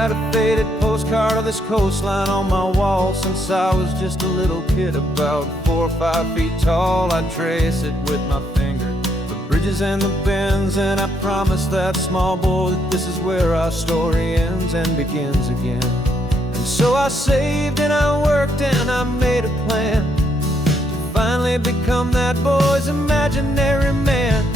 had a faded postcard of this coastline on my wall since I was just a little kid, about 4 or 5 feet tall. I'd trace it with my finger, the bridges and the bends, and I promised that small boy that this is where our story ends and begins again. And so I saved and I worked and I made a plan to finally become that boy's imaginary man.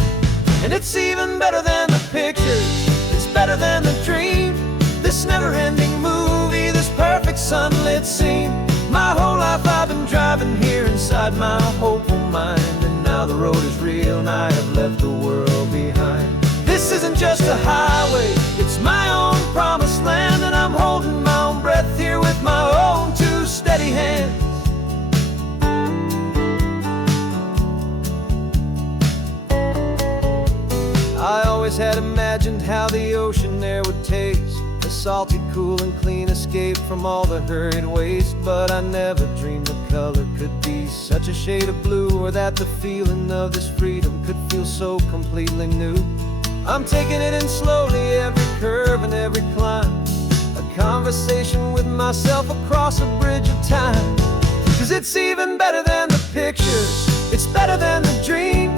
And it's even better than the pictures, it's better than the dream, this never-ending movie, this perfect sunlit scene. My whole life I've been driving here inside my hopeful mind, and now the road is real and I have left the world behind. This isn't just a highway, it's my own promised land, and I'm holding my own breath here with my own 2 steady hands. I always had imagined how the ocean air would taste, a salty, cool and clean escape from all the hurried waste. But I never dreamed the color could be such a shade of blue, or that the feeling of this freedom could feel so completely new. I'm taking it in slowly, every curve and every climb, a conversation with myself across a bridge of time. 'Cause it's even better than the pictures, it's better than the dream,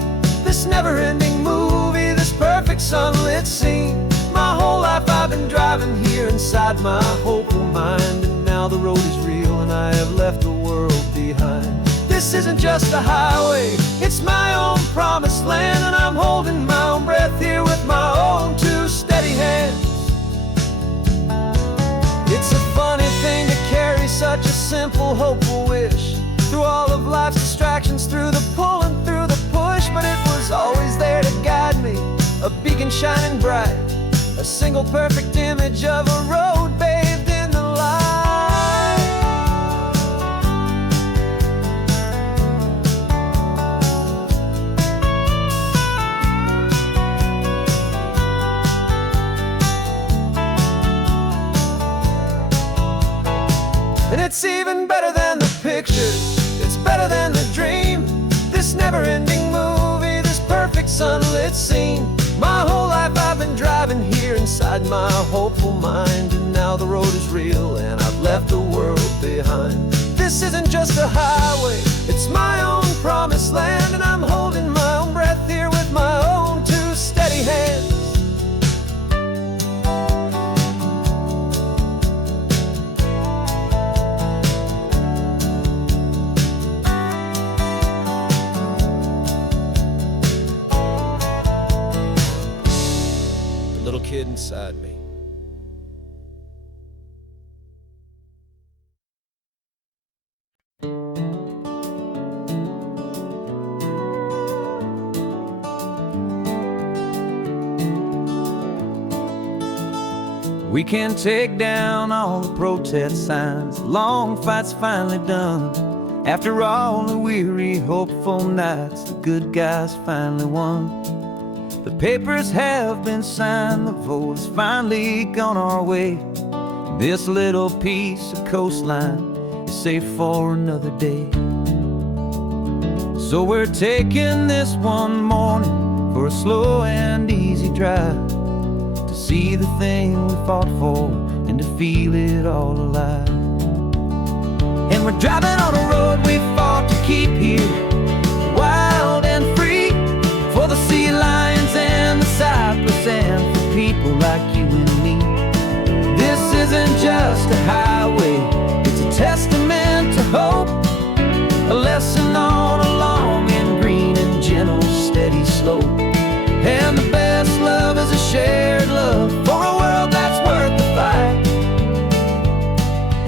this never-ending movie, this perfect sunlit scene. My whole life I've been driving here inside my hopeful mind, and now the road is real and I have left the world behind. This isn't just a highway, it's my own promised land, and I'm holding my own breath here with my own 2 steady hands. It's a funny thing to carry such a simple, hopeful wish through all of life's distractions, through the pull and through the push, but it was always there to guide me, a beacon shining bright, a single perfect image of a road bathed in the light. And it's even better than the pictures, it's better than the dream, this never-ending movie, this perfect sunlit scene. My whole life I've been driving here inside my hopeful mind, and now the road is real and I've left the world behind. This isn't just a highway, it's my own promised land, and I'm holding my own breath here with my own 2 steady hands. Little kid inside me. We can take down all the protest signs, long fight's finally done. After all the weary, hopeful nights, the good guys finally won. The papers have been signed, the vote has finally gone our way. This little piece of coastline is safe for another day. So we're taking this one morning for a slow and easy drive, to see the thing we fought for and to feel it all alive. And we're driving on a road we fought to keep here, wild and free, for the sea lions and the cypress, and for people like you and me. This isn't just a highway, it's a testament to hope, a lesson on a long and green and gentle steady slope. And the best love is a shared love for a world that's worth the fight,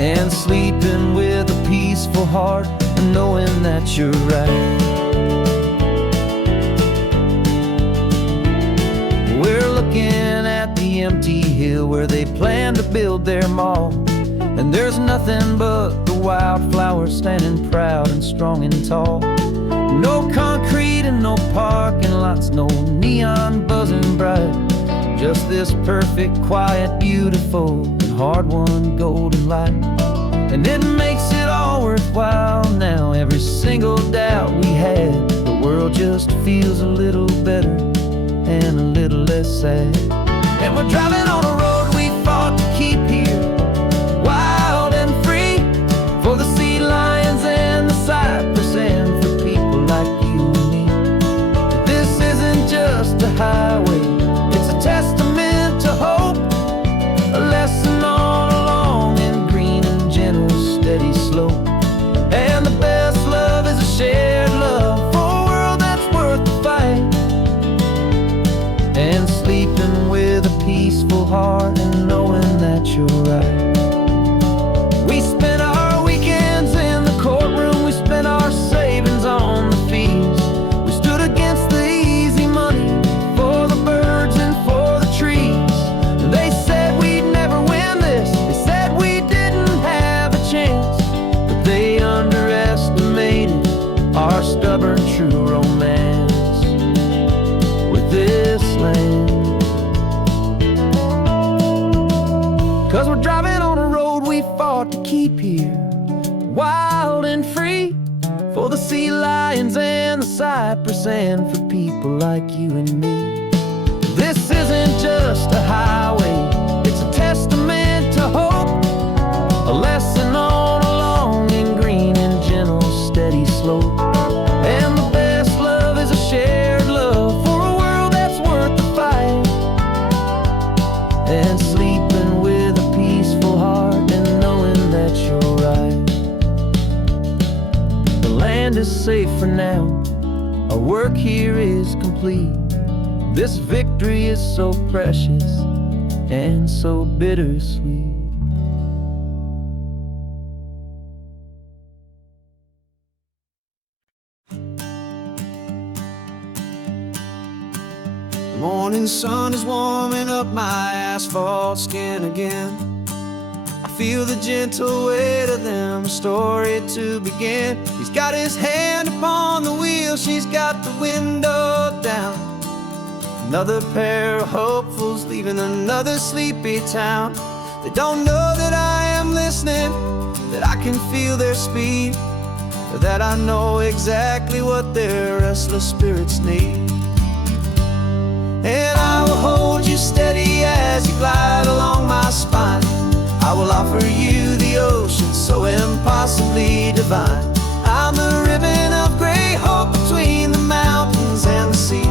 and sleeping with a peaceful heart and knowing that you're right. We're looking at the empty hill where they plan to build their mall, and there's nothing but the wildflowers standing proud and strong and tall. No concrete and no parking lots, no neon buzzing bright, just this perfect, quiet, beautiful, and hard-won golden light. And it makes it all worthwhile now, every single doubt we had. The world just feels a little better and a little less sad. And we're driving on a road we fought to keep here, you're right. We spent our weekends in the courtroom, we spent our savings on the fees. We stood against the easy money for the birds and for the trees. And they said we'd never win this, they said we didn't have a chance, but they underestimated our stubborn true romance with this land. 'Cause we're driving on a road we fought to keep here, wild and free, for the sea lions and the cypress and for people like you and me. This isn't just a highway, it's a testament to hope, a lesson on a long and green and gentle steady slope. And the best love is a shared love for a world that's worth the fight, and sleeping with a peaceful heart and knowing that you're right. The land is safe for now, our work here is complete. This victory is so precious and so bittersweet. The morning sun is warming up my asphalt skin again. I feel the gentle weight of them, a story to begin. He's got his hand upon the wheel, she's got the window down. Another pair of hopefuls leaving another sleepy town. They don't know that I am listening, that I can feel their speed, or that I know exactly what their restless spirits need. And I will hold you steady as you glide along my spine. I will offer you the ocean so impossibly divine. I'm the ribbon of gray hope between the mountains and the sea.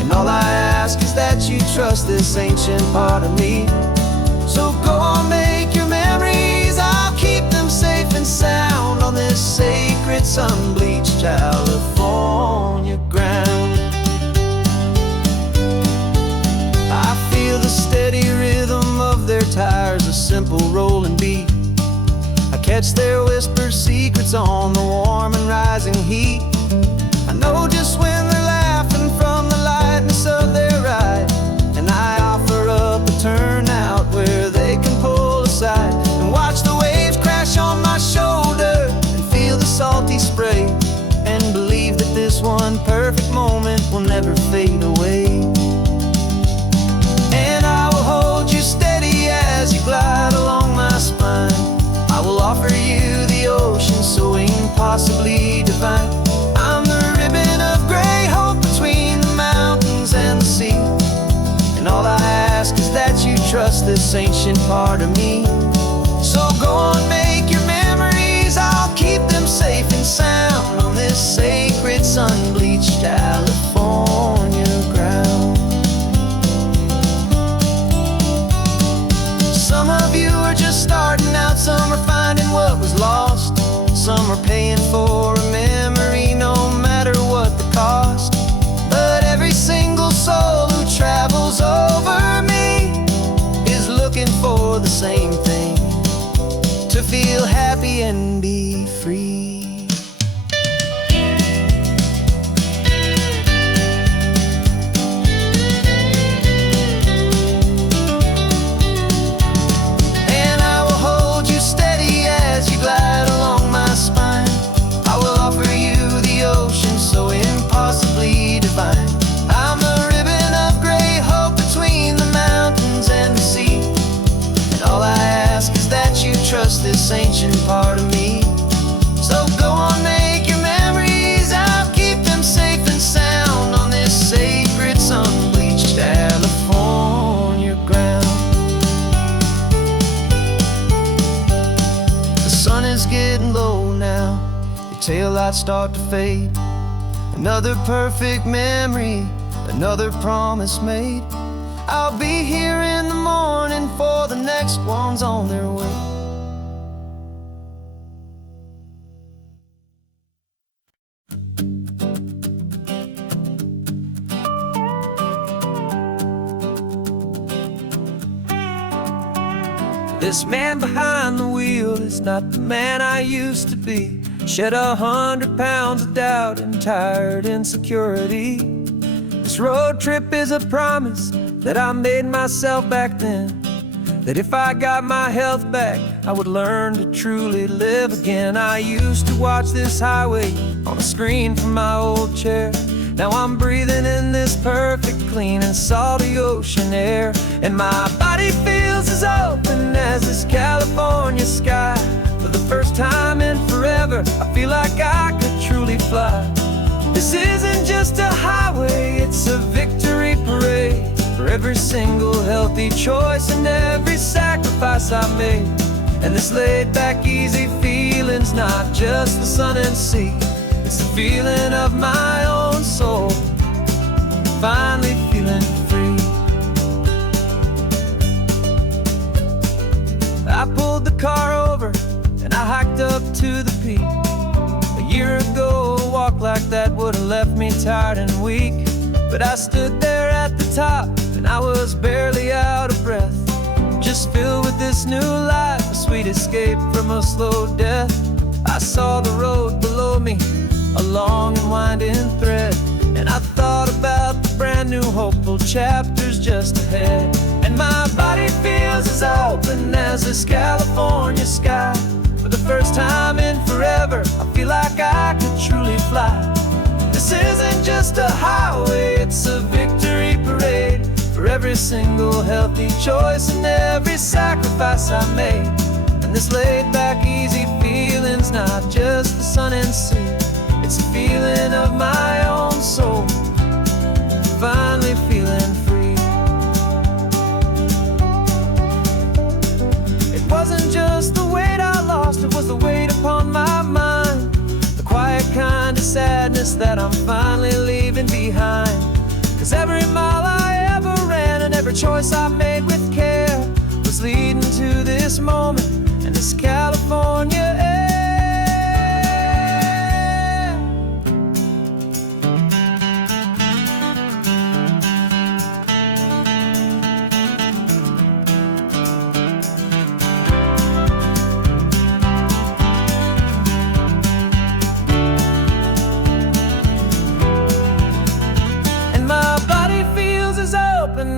And all I ask is that you trust this ancient part of me. So go on, make your memories, I'll keep them safe and sound on this sacred sun-bleached California ground. I feel the steady rhythm of their tires, a simple rolling beat. I catch their whispered secrets on the warm and rising heat. I know just when they're laughing from the lightness of their ride, and I offer up a turnout where they can pull aside and watch the waves crash on my shoulder and feel the salty spray, and believe that this one perfect moment will never fade away. And I will hold you steady as you glide along my spine. I will offer you the ocean so impossibly divine. I'm the ribbon of gray hope between the mountains and the sea. And all I ask is that you trust this ancient part of me. So go on, make your memories, I'll keep them safe and sound on this sacred sun-bleached California ground. Some of you are just starting out, some are finding what was lost, some are paying for a memory no matter what the cost. But every single soul who travels over me is looking for the same thing, to feel happy and be free. I'm the ribbon of gray hope between the mountains and the sea. And all I ask is that you trust this ancient part of me. So go on, make your memories, I'll keep them safe and sound on this sacred sun-bleached California ground. The sun is getting low now, your taillights start to fade. Another perfect memory, another promise made. I'll be here in the morning for the next ones on their way. This man behind the wheel is not the man I used to be. Shed 100 pounds of doubt and tired insecurity. This road trip is a promise that I made myself back then, that if I got my health back, I would learn to truly live again. I used to watch this highway on a screen from my old chair. Now I'm breathing in this perfect, clean and salty ocean air. And my body feels as open as this California sky. For the first time in forever, I feel like I could truly fly. This isn't just a highway, it's a victory parade. For every single healthy choice and every sacrifice I made. And this laid back, easy feeling's not just the sun and sea. It's the feeling of my own soul, finally feeling free. I pulled the car over and I hiked up to the peak. A year ago, a walk like that would have left me tired and weak. But I stood there at the top and I was barely out of breath, just filled with this new life, a sweet escape from a slow death. I saw the road below me, a long and winding thread, and I thought about the brand new hopeful chapters just ahead. And my body feels as open as this California sky. For the first time in forever, I feel like I could truly fly. This isn't just a highway, it's a victory parade. For every single healthy choice and every sacrifice I made. And this laid back, easy feeling's not just the sun and sea. It's a feeling of my own soul, finally feeling free. It wasn't just the weight I lost, it was the weight upon my mind. The quiet kind of sadness that I'm finally leaving behind. 'Cause every mile I ever ran and every choice I made with care was leading to this moment and this California air.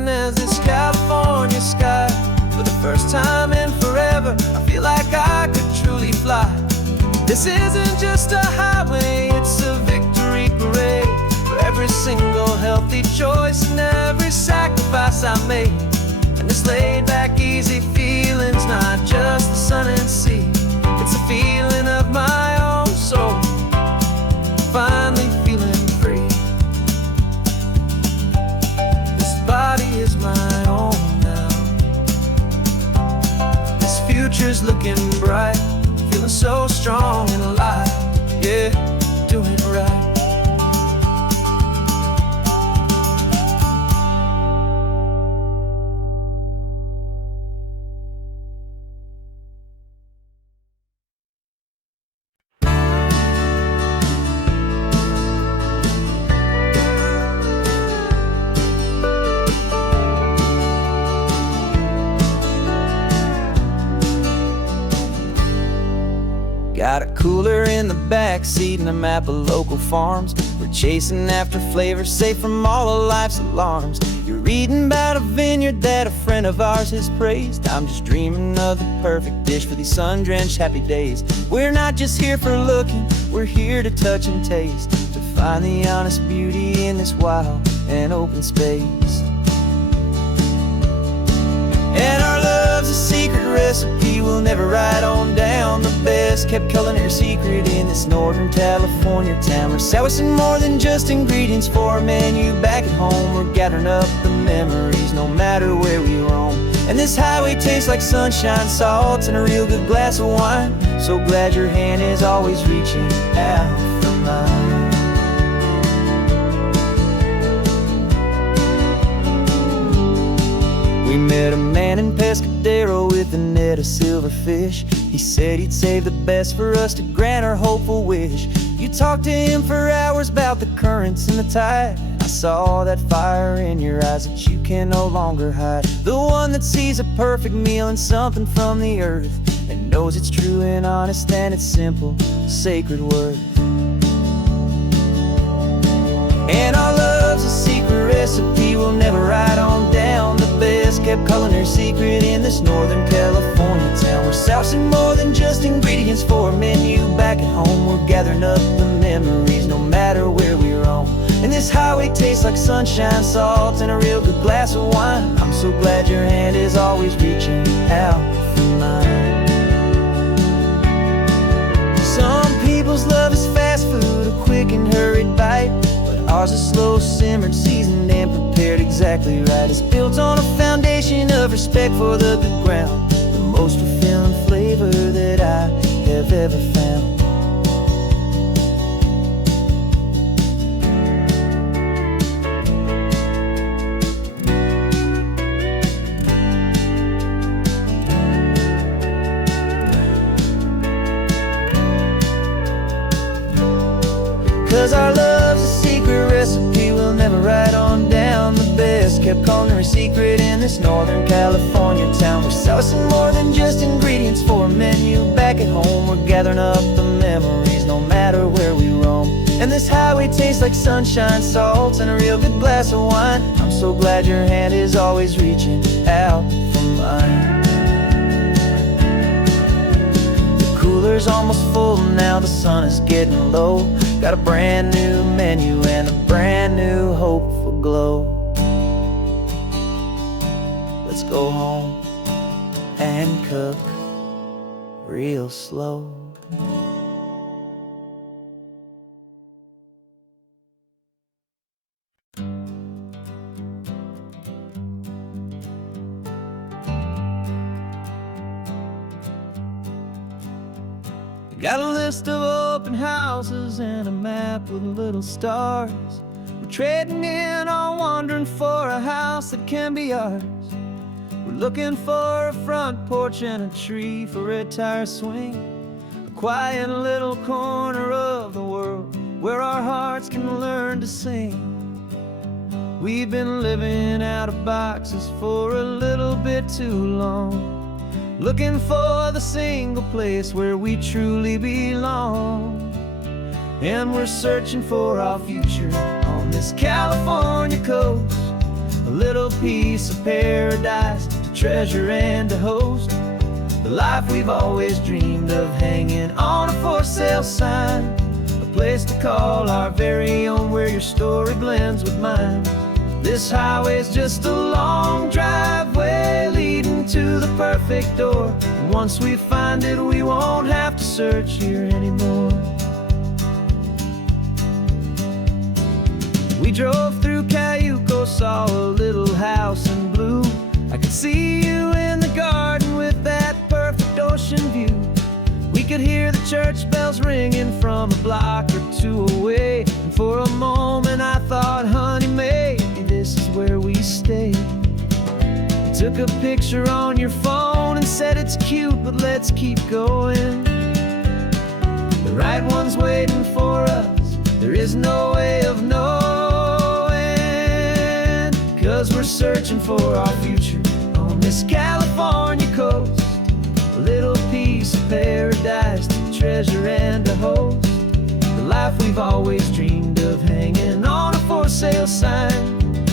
As this California sky. For the first time in forever, I feel like I could truly fly. This isn't just a highway, it's a victory parade. For every single healthy choice and every sacrifice I made. And this laid back, easy feeling's not just the sun and sea. It's a feeling of my own soul, finally feeling free. Body is my own now. This future's looking bright, feeling so strong and alive. Yeah, doing it right. Got a cooler in the back seat and a map of local farms. We're chasing after flavors safe from all of life's alarms. You're reading about a vineyard that a friend of ours has praised. I'm just dreaming of the perfect dish for these sun-drenched happy days. We're not just here for looking, we're here to touch and taste, to find the honest beauty in this wild and open space. And our love's a secret recipe we'll never write on down. The best kept culinary secret in this Northern California town. We're savouring more than just ingredients for a menu back at home. We're gathering up the memories no matter where we roam. And this highway tastes like sunshine, salt, and a real good glass of wine. So glad your hand is always reaching out for mine. We met a man in Pescadero with a net of silverfish. He said he'd save the best for us to grant our hopeful wish. You talked to him for hours about the currents and the tide. I saw that fire in your eyes that you can no longer hide. The one that sees a perfect meal and something from the earth, and knows it's true and honest and it's simple, sacred word. And our love's a secret recipe we'll never write on down. The best kept culinary secret in this Northern California town. We're sourcing more than just ingredients for a menu. Back at home we're gathering up the memories, no matter where we roam. And this highway tastes like sunshine, salt, and a real good glass of wine. I'm so glad your hand is always reaching out for mine. Some people's love is fast food, a quick and hurried bite, but ours is slow simmered, seasoned, and prepared exactly right. It's built on a foundation of respect for the good ground, the most fulfilling flavor that I have ever found. 'Cause our love's a secret recipe we'll never write on down. The best kept culinary secret in this Northern California town. We're sourcing more than just ingredients for a menu. Back at home we're gathering up the memories, no matter where we roam. And this highway tastes like sunshine, salt, and a real good glass of wine. I'm so glad your hand is always reaching out for mine. The cooler's almost full now, the sun is getting low. Got a brand new menu and a brand new hopeful glow. Let's go home and cook real slow. Got a list of open houses and a map with little stars. We're trading in on wandering for a house that can be ours. We're looking for a front porch and a tree for a tire swing, a quiet little corner of the world where our hearts can learn to sing. We've been living out of boxes for a little bit too long, looking for the single place where we truly belong. And we're searching for our future on this California coast, a little piece of paradise to treasure and to host, the life we've always dreamed of, hanging on a for sale sign, a place to call our very own where your story blends with mine. This highway's just a long driveway leading to the perfect door. And once we find it, we won't have to search here anymore. We drove through Cayuco, saw a little house in blue. I could see you in the garden with that perfect ocean view. We could hear the church bells ringing from a block or two away. And for a moment I thought, honey, maybe this is where we stay. You took a picture on your phone and said it's cute, but let's keep going. The right one's waiting for us, there is no way of knowing. 'Cause we're searching for our future on this California coast, a little piece of paradise to treasure and to host, the life we've always dreamed of, hanging on a for sale sign,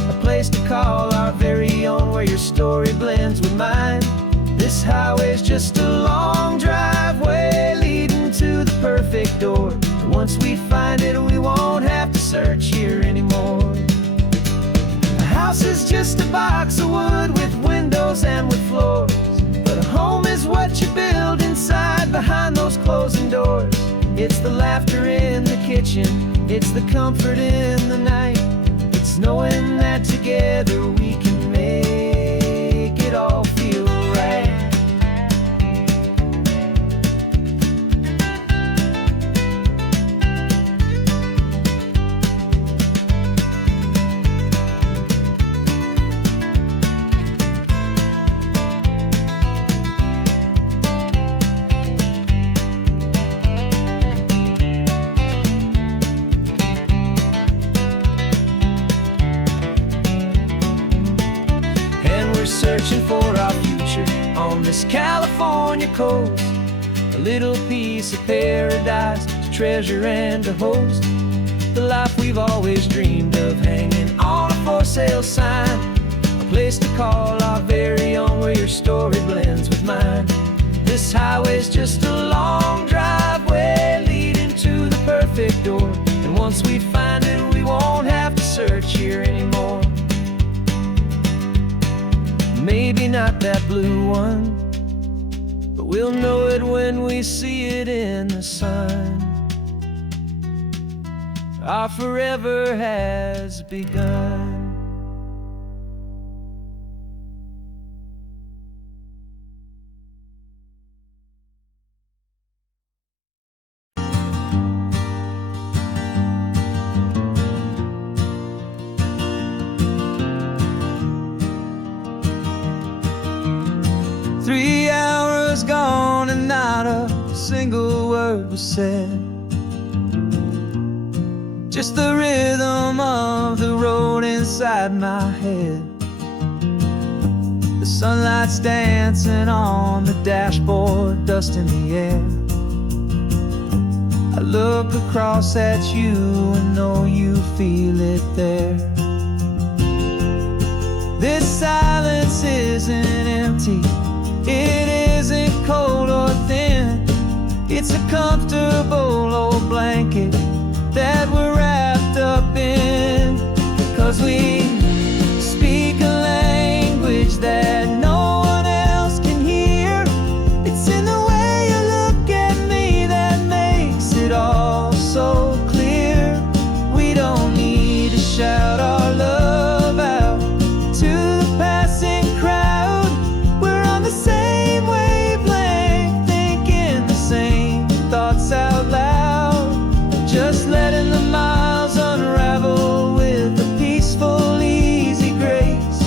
a place to call our very own where your story blends with mine. This highway's just a long driveway leading to the perfect door. And once we find it, we won't have to search here anymore. A house is just a box of wood with windows and with floors, but a home is what you build inside behind those closing doors. It's the laughter in the kitchen, it's the comfort in the night, it's knowing that together we can make it all feel right. on this California coast, a little piece of paradise to treasure and to host. The life we've always dreamed of, hanging on a for sale sign, a place to call our very own, where your story blends with mine. This highway's just a long driveway leading to the perfect door, and once we find it, we won't have to search here anymore. Maybe not that blue one, but we'll know it when we see it in the sun. Our forever has begun. "3 hours gone and not a single word was said. Just the rhythm of the road inside my head. The sunlight's dancing on the dashboard, dust in the air. I look across at you and know you feel it there. This silence isn't empty, it isn't cold or thin. It's a comfortable old blanket that we're wrapped up in. 'Cause we speak a language that no one else can hear. It's in the way you look at me that makes it all so clear. We don't need to shout our love out to the passing crowd. We're on the same wavelength, thinking the same thoughts out loud. Just letting the miles unravel with a peaceful, easy grace.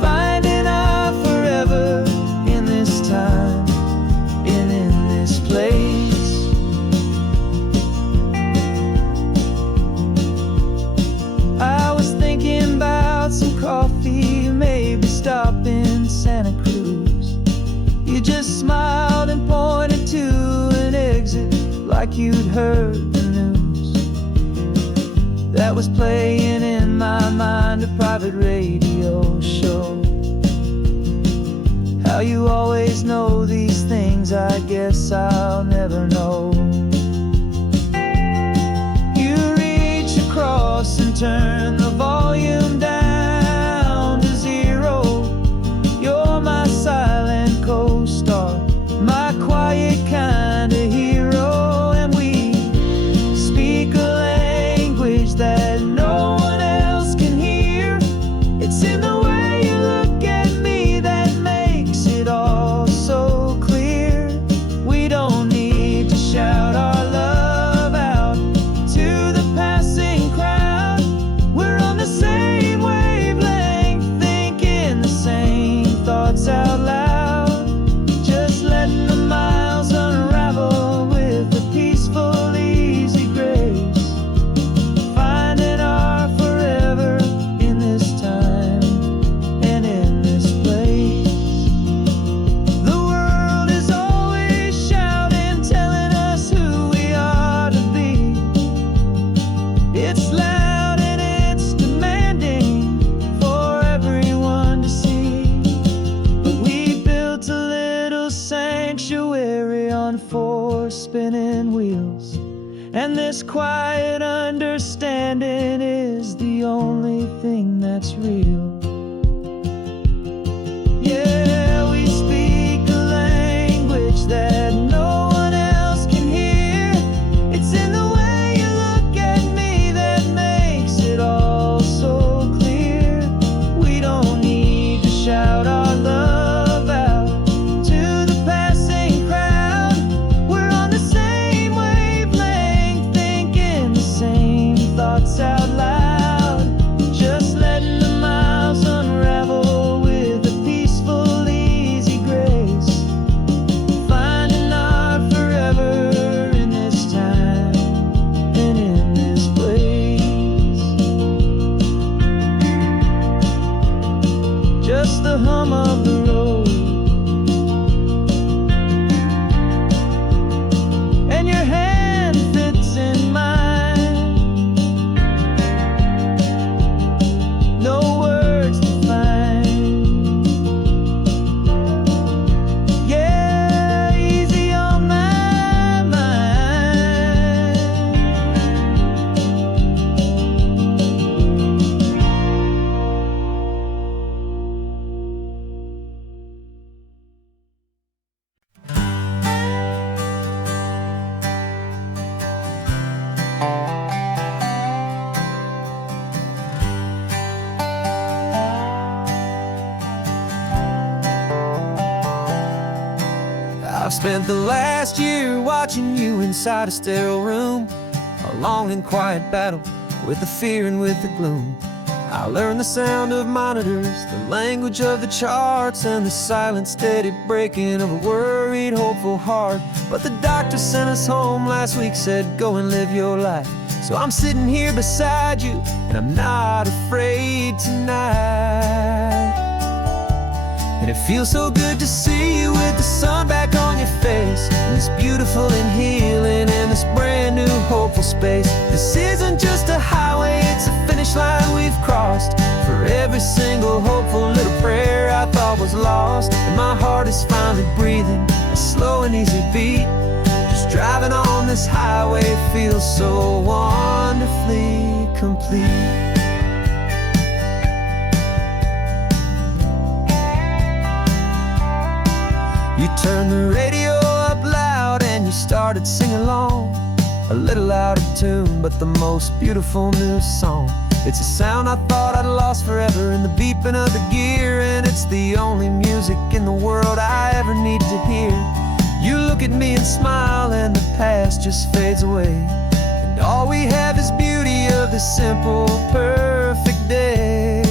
Finding our forever in this time and in this place. I was thinking about some coffee, maybe stop in Santa Cruz. You just smiled and pointed to an exit like you'd heard the news. That was playing in my mind, a private radio show. How you always know these things, I guess I'll never know. You reach across and turn the volume down to 0. You're my silent co-star, my quiet kind of hero. And we speak a language that no one else can hear. It's in the way you look at me that makes it all so clear. We don't need to shout our love out to the passing crowd. We're on the same wavelength, thinking the same thoughts out loud. Just letting the miles unravel with a peaceful, easy grace. Finding our forever in this time and in this place. The world is always shouting, telling us who we are to be. It's loud and it's demanding for everyone to see. But we built a little sanctuary on 4 spinning wheels, and this quiet understanding is the only thing that's real. Yeah, we speak a language that no one else can hear. It's in the way you look at me that makes it all so clear. We don't need to shout our love out to the passing crowd. We're on the same wavelength, thinking the same thoughts out loud. Just letting the miles I've spent the last year watching you inside a sterile room, a long and quiet battle with the fear and with the gloom. I learned the sound of monitors, the language of the charts, and the silent, steady breaking of a worried, hopeful heart. But the doctor sent us home last week, said, go and live your life. So I'm sitting here beside you, and I'm not afraid tonight. And it feels so good to see you with the sun back on your face, and this beautiful and healing in this brand new hopeful space. This isn't just a highway, it's a finish line we've crossed. For every single hopeful little prayer I thought was lost, and my heart is finally breathing a slow and easy beat. Just driving on this highway feels so wonderfully complete. You turned the radio up loud and you started singing along, a little out of tune, but the most beautiful new song. It's a sound I thought I'd lost forever in the beeping of the gear, and it's the only music in the world I ever need to hear. You look at me and smile, and the past just fades away, and all we have is beauty of this simple, perfect day.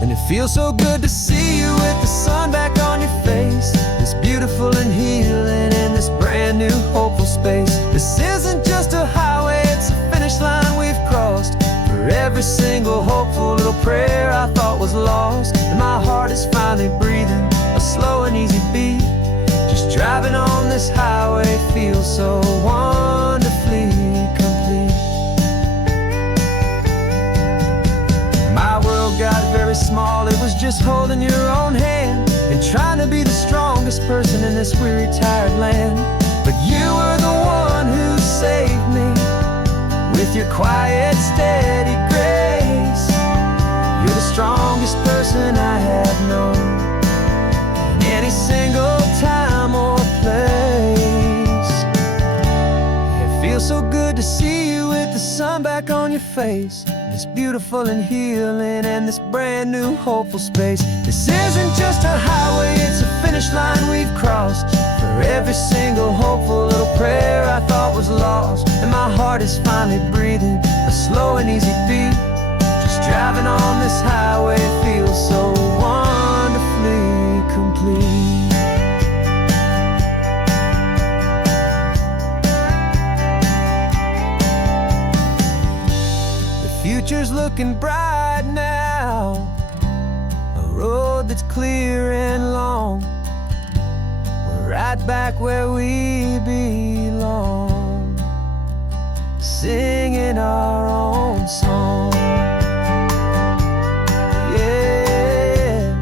And it feels so good to see you with the sun back on your face, this beautiful and healing in this brand new hopeful space. This isn't just a highway, it's a finish line we've crossed. For every single hopeful little prayer I thought was lost, and my heart is finally breathing a slow and easy beat. Just driving on this highway feels so wonderfully complete. My world got very small, it was just holding your own hand and trying to be the strongest person in this weary, tired land. But you were the one who saved me with your quiet, steady grace. You're the strongest person I have known in any single time or place. It feels so good to see you with the sun back on your face, this beautiful and healing and this brand new hopeful space. This isn't just a highway, it's a finish line we've crossed. For every single hopeful little prayer I thought was lost, and my heart is finally breathing a slow and easy beat. Just driving on this highway feels so wonderfully complete. Future's looking bright now, a road that's clear and long. We're right back where we belong, singing our own song. Yeah,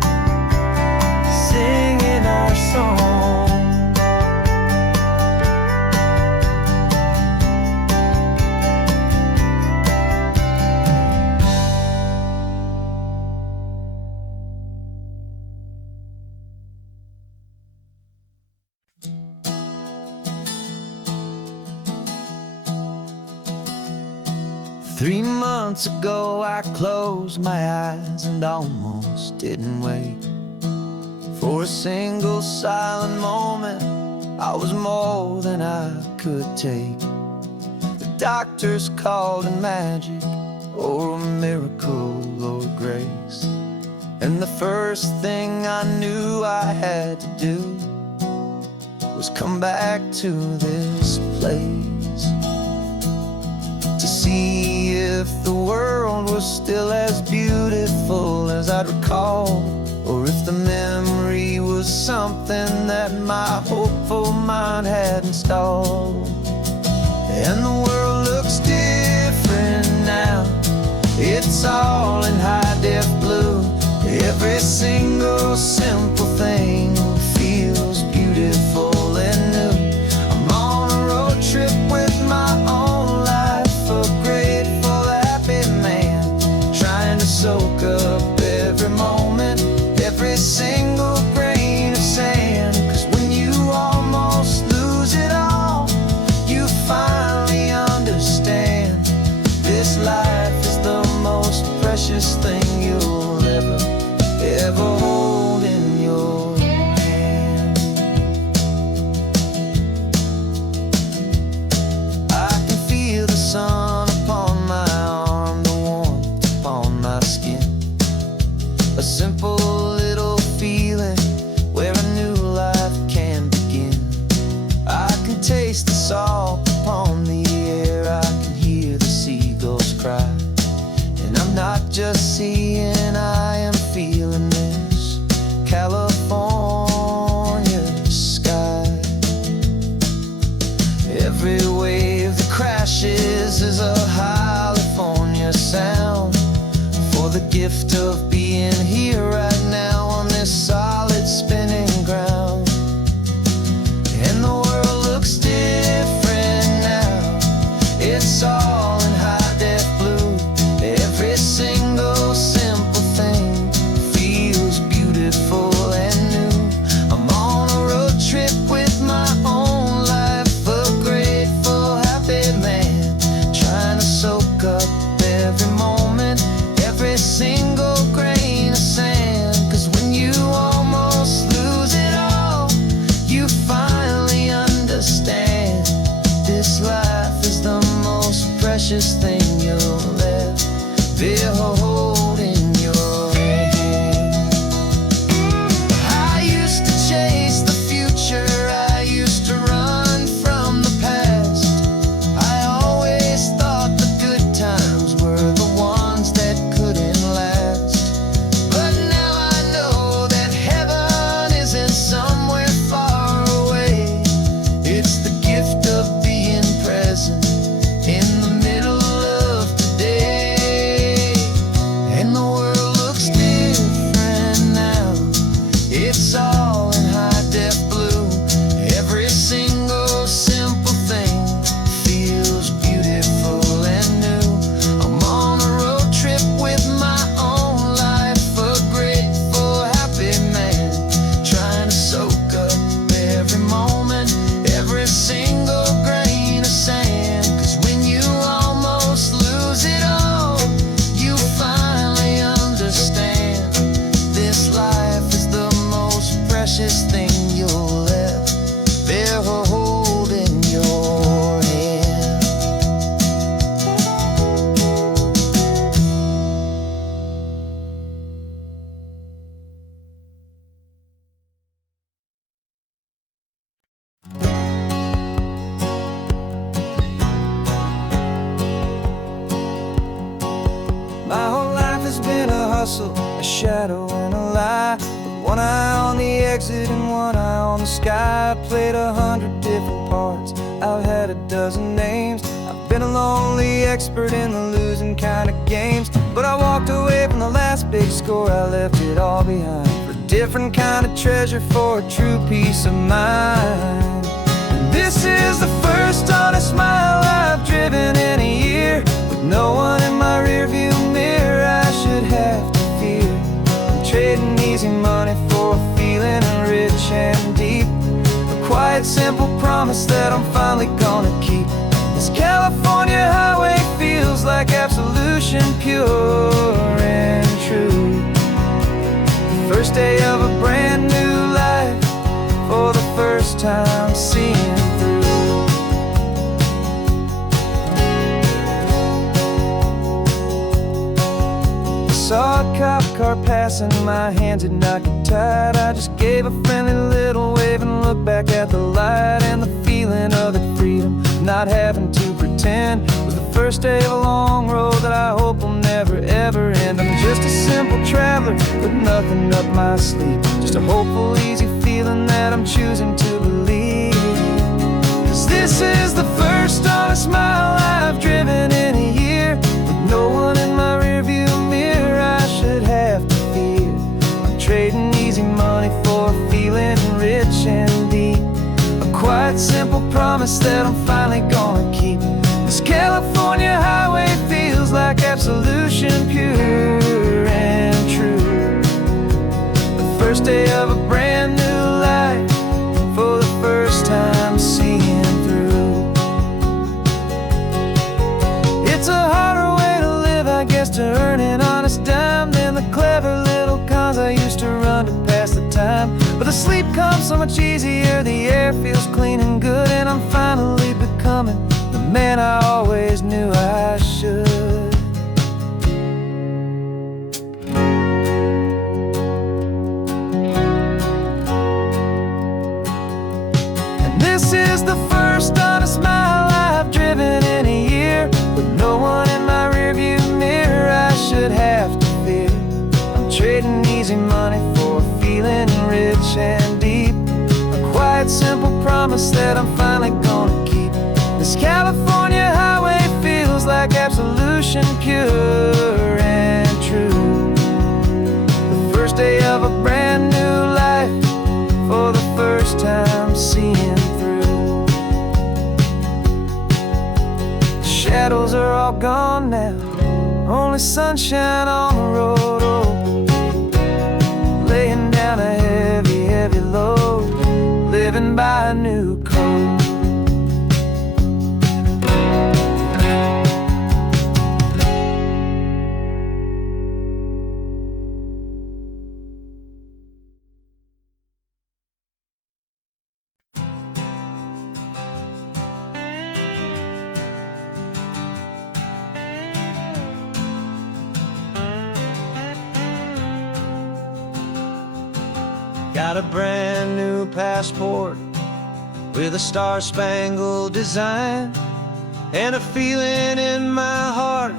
singing our song. Three months ago I closed my eyes and almost didn't wait for a single silent moment. I was more than I could take. The doctors called it magic, or a miracle, or grace. And the first thing I knew I had to do was come back to this place, to see if the world was still as beautiful as I'd recall, or if the memory was something that my hopeful mind had installed. And the world looks different now, it's all in high-def blue. Every single simple thing feels beautiful and new. I'm on a road trip with my own life, a grateful, happy man, trying to soak up every moment, every single grain of sand. 'Cause when you almost lose it all, you finally understand this life is the most precious thing you'll ever hold in precious thing you'll ever hold in your hand. My whole life has been a hustle, a shadow and a lie, with one eye on the exit and one eye on the sky. I played 100 different parts, I've had a dozen names. I've been a lonely expert in the losing kind of games, but I walked away from the last big score. I left it all behind for a different kind of treasure, for a true peace of mind. And this is the first honest mile I've driven in a year, with no one in my rearview mirror I should have to fear. I'm trading easy money for a feeling rich and deep, a quiet, simple promise that I'm finally gonna keep. This California highway feels like absolution, pure and true. The first day of a brand new life, for the first time seeing through. Saw a cop car passing, my hands had not get tied. I just gave a friendly little wave and looked back at the light. And the feeling of the freedom, not having to pretend, was the first day of a long road that I hope will never ever end. I'm just a simple traveler with nothing up my sleeve, just a hopeful, easy feeling that I'm choosing to believe. 'Cause this is the first honest mile I've driven in a year, with no one in my rearview mirror I should have to fear. I'm trading easy money for a feeling rich and deep, a quiet, simple promise that I'm finally gonna keep. This California highway feels like absolution, pure and true. The first day of a brand new life, for the first time seeing through. It's a harder way to live, I guess, to earn an honest dime than the clever little cons I used to run to pass the time. But the sleep comes so much easier, the air feels clean and good, and I'm finally becoming the man I always knew I should. And this is the first honest mile I've driven in a year, with no one in my rearview mirror I should have to fear. I'm trading easy money for a feeling rich and deep, a quiet, simple promise that I'm finally gonna keep. This California highway feels like absolution, pure and true. The first day of a brand new life, for the first time seeing through. The shadows are all gone now, only sunshine on the road. Oh, laying down a heavy, heavy load, living by a new code. Got a brand new passport with a star-spangled design, and a feeling in my heart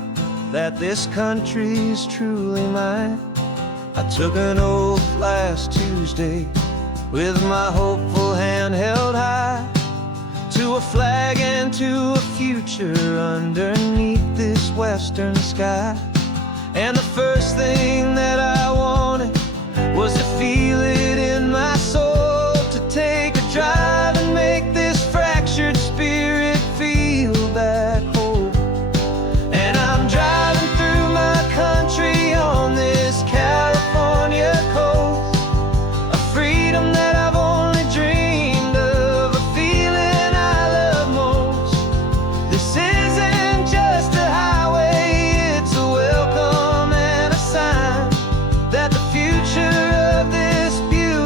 that this country's truly mine. I took an oath last Tuesday, with my hopeful hand held high, to a flag and to a future underneath this western sky. And the first thing that I wanted was to feel it in my soul, to take a drive and make this fractured spirit feel back home. And I'm driving through my country on this California coast, a freedom that I've only dreamed of, a feeling I love most. This isn't just a highway, it's a welcome and a sign that the future of this beautiful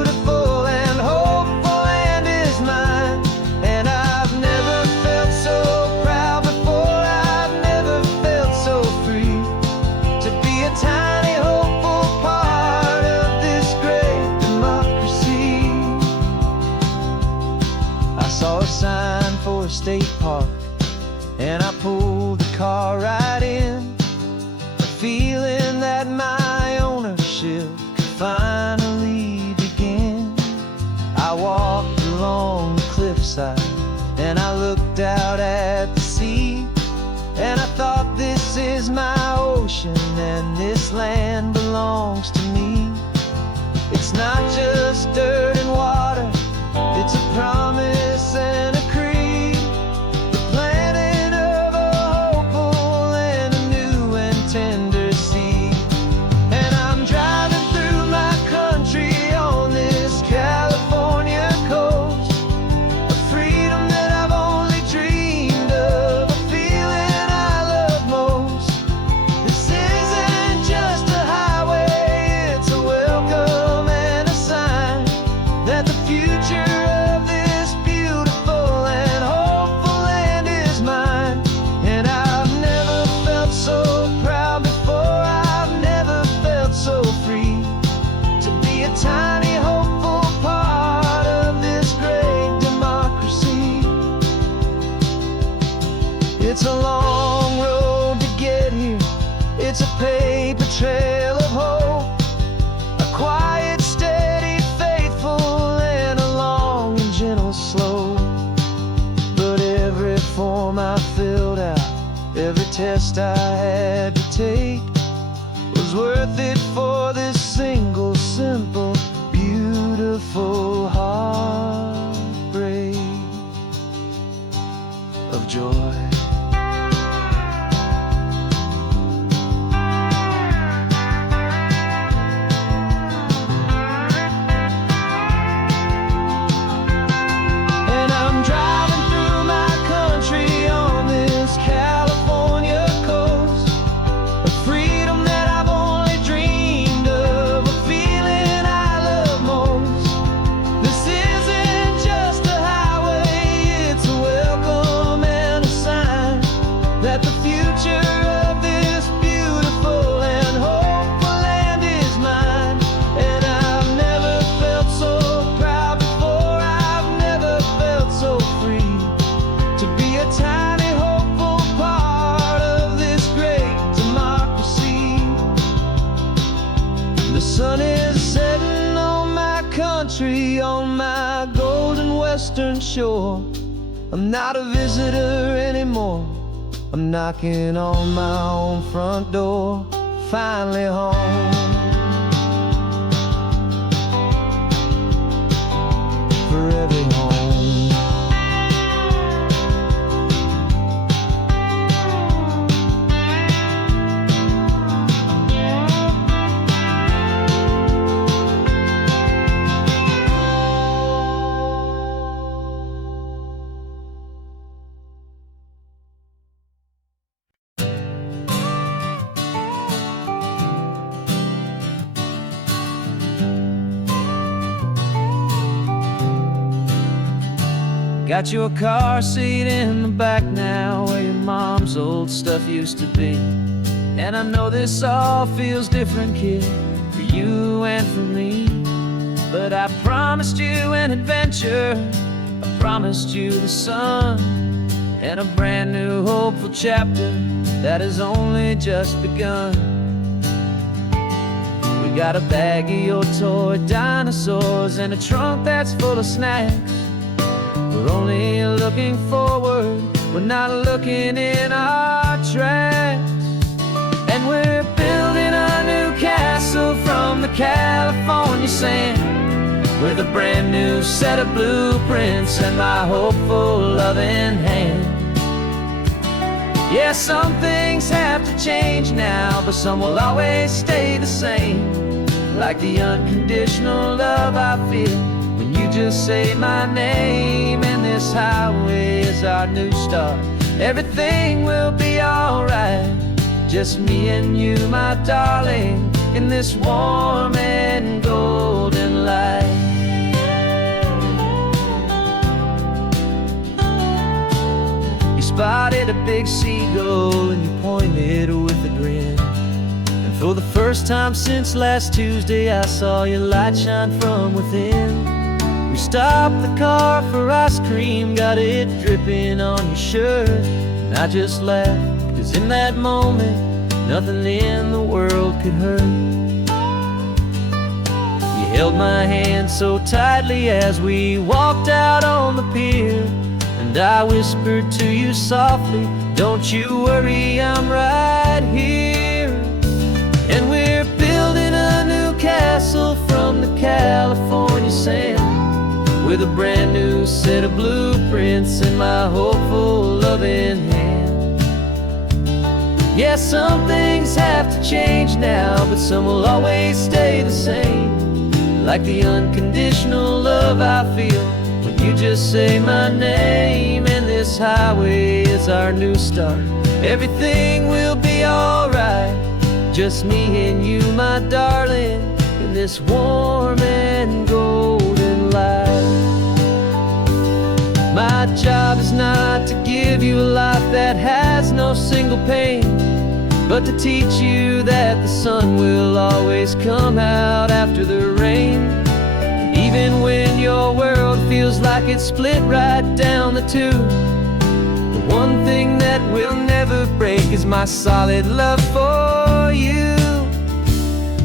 State Park, and I pulled the car right in, a feeling that my ownership could finally begin. I walked along the cliffside and I looked out at the sea, and I thought, this is my ocean and this land belongs to me. It's not just dirt and water, it's a promise and a creed, the planting of a hopeful and a new and tender seed. And I'm driving through my country on this California coast, a freedom that I've only dreamed of, a feeling I love most. This isn't just a highway, it's a welcome and a sign that the future of this beautiful and hopeful land is mine. And I've never felt so proud before, I've never felt so free to be a tiny hopeful part of this great democracy. It's a long road to get here, it's a paper trail of hope, a quiet, steady, faithful, and a long and gentle slope. But every form I filled out, every test I had to take, was worth it for this single, simple, beautiful heartbreak of joy. And I'm driving through my country on this California coast, a freedom that I've only dreamed of, a feeling I love most. This isn't just a highway, it's a welcome and a sign that the future of this beautiful and hopeful land is mine. And I've never felt so proud before, I've never felt so free to be a tiny hopeful part of this great democracy. The sun is setting on my country, on my golden western shore. I'm not a visitor anymore, I'm knocking on my own front door, finally home. For every home. Got your car seat in the back now, where your mom's old stuff used to be. And I know this all feels different, kid, for you and for me. But I promised you an adventure, I promised you the sun, and a brand new hopeful chapter that has only just begun. We got a bag of your toy dinosaurs and a trunk that's full of snacks. We're only looking forward, we're not looking in our tracks. And we're building a new castle from the California sand, with a brand new set of blueprints and my hopeful loving hand. Yeah, some things have to change now, but some will always stay the same. Like the unconditional love I feel when you just say my name. And this highway is our new start, everything will be alright. Just me and you, my darling, in this warm and golden light. You spotted a big seagull and you pointed with a grin. And for the first time since last Tuesday, I saw your light shine from within. We stopped the car for ice cream, got it dripping on your shirt. And I just laughed, 'cause in that moment, nothing in the world could hurt. You held my hand so tightly as we walked out on the pier, and I whispered to you softly, don't you worry, I'm right here. And we're building a new castle from the California sand, with a brand new set of blueprints in my hopeful, loving hand. Yeah, some things have to change now, but some will always stay the same. Like the unconditional love I feel when you just say my name. And this highway is our new start. Everything will be alright, just me and you, my darling, in this warm and golden light. My job is not to give you a life that has no single pain, but to teach you that the sun will always come out after the rain. Even when your world feels like it's split right down the two, the one thing that will never break is my solid love for you.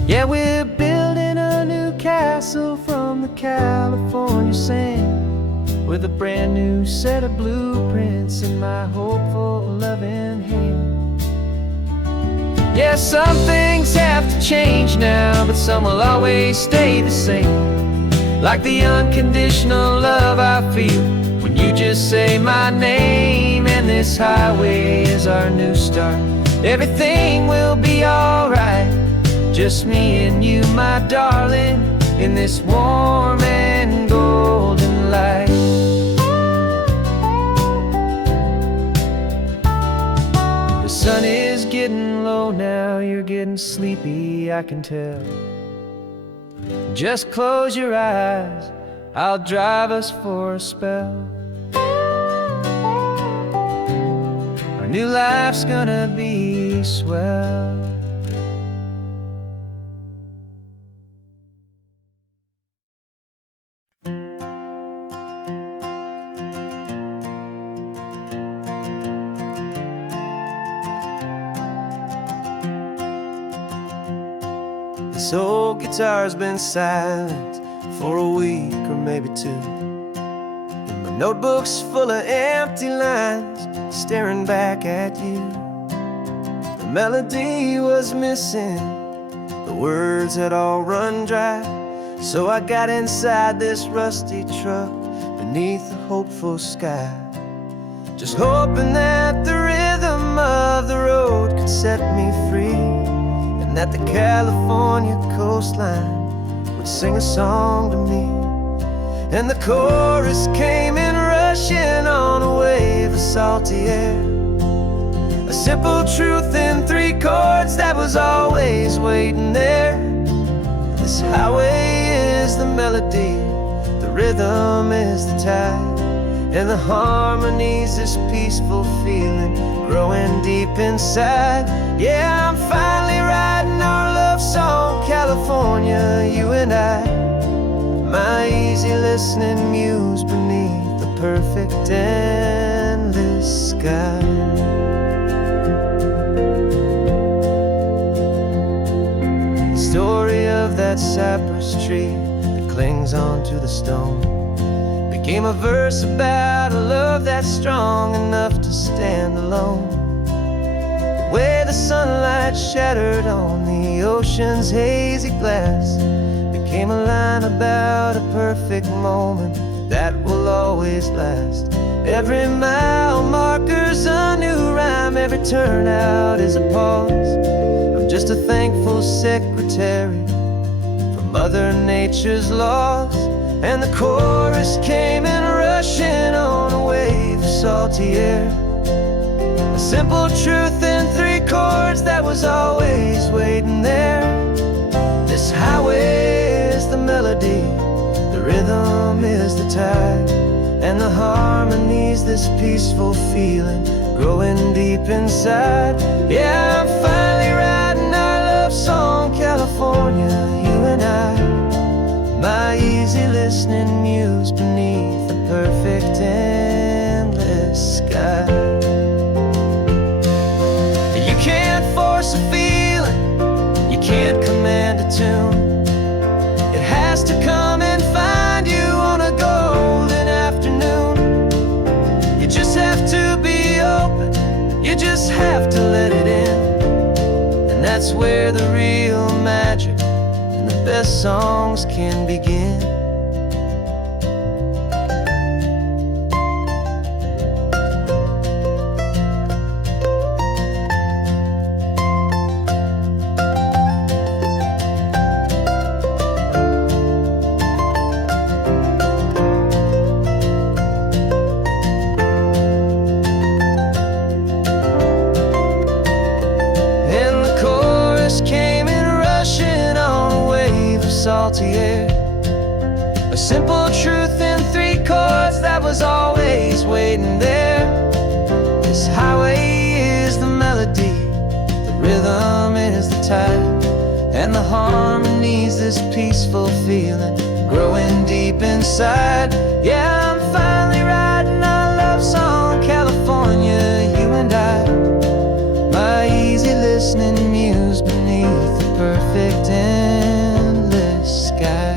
Yeah, we're building a new castle from the California sand, with a brand new set of blueprints in my hopeful, loving hand. Yeah, some things have to change now, but some will always stay the same. Like the unconditional love I feel when you just say my name. And this highway is our new start. Everything will be alright, just me and you, my darling, in this warm and golden light. The sun is getting low now, you're getting sleepy, I can tell. Just close your eyes, I'll drive us for a spell. Our new life's gonna be swell. This old guitar's been silent for a week or maybe two, and my notebook's full of empty lines staring back at you. The melody was missing, the words had all run dry, so I got inside this rusty truck beneath a hopeful sky, just hoping that the rhythm of the road could set me free, that the California coastline would sing a song to me. And the chorus came in rushing on a wave of salty air, a simple truth in 3 chords that was always waiting there. This highway is the melody, the rhythm is the tide, and the harmony's this peaceful feeling growing deep inside. Yeah, I'm finally writing our love song, California, you and I, my easy listening muse beneath the perfect endless sky. The story of that cypress tree that clings onto the stone became a verse about a love that's strong enough to stand alone. The way the sunlight shattered on the ocean's hazy glass became a line about a perfect moment that will always last. Every mile marker's a new rhyme, every turnout is a pause. I'm just a thankful secretary for Mother Nature's laws. And the chorus came in rushing on a wave of salty air, a simple truth in 3 chords that was always waiting there. This highway is the melody, the rhythm is the tide, and the harmony's this peaceful feeling growing deep inside. Yeah, I'm finally writing our love song, California, you and I, my easy listening muse beneath the perfect endless sky. You can't force a feeling, you can't command a tune. It has to come and find you on a golden afternoon. You just have to be open, you just have to let it in. And that's where the real magic and the best songs can begin. Salty air, a simple truth in 3 chords that was always waiting there. This highway is the melody, the rhythm is the tide, and the harmony's this peaceful feeling growing deep inside. Yeah, I'm finally writing our love song, California, you and I. My easy listening muse beneath the perfect sky.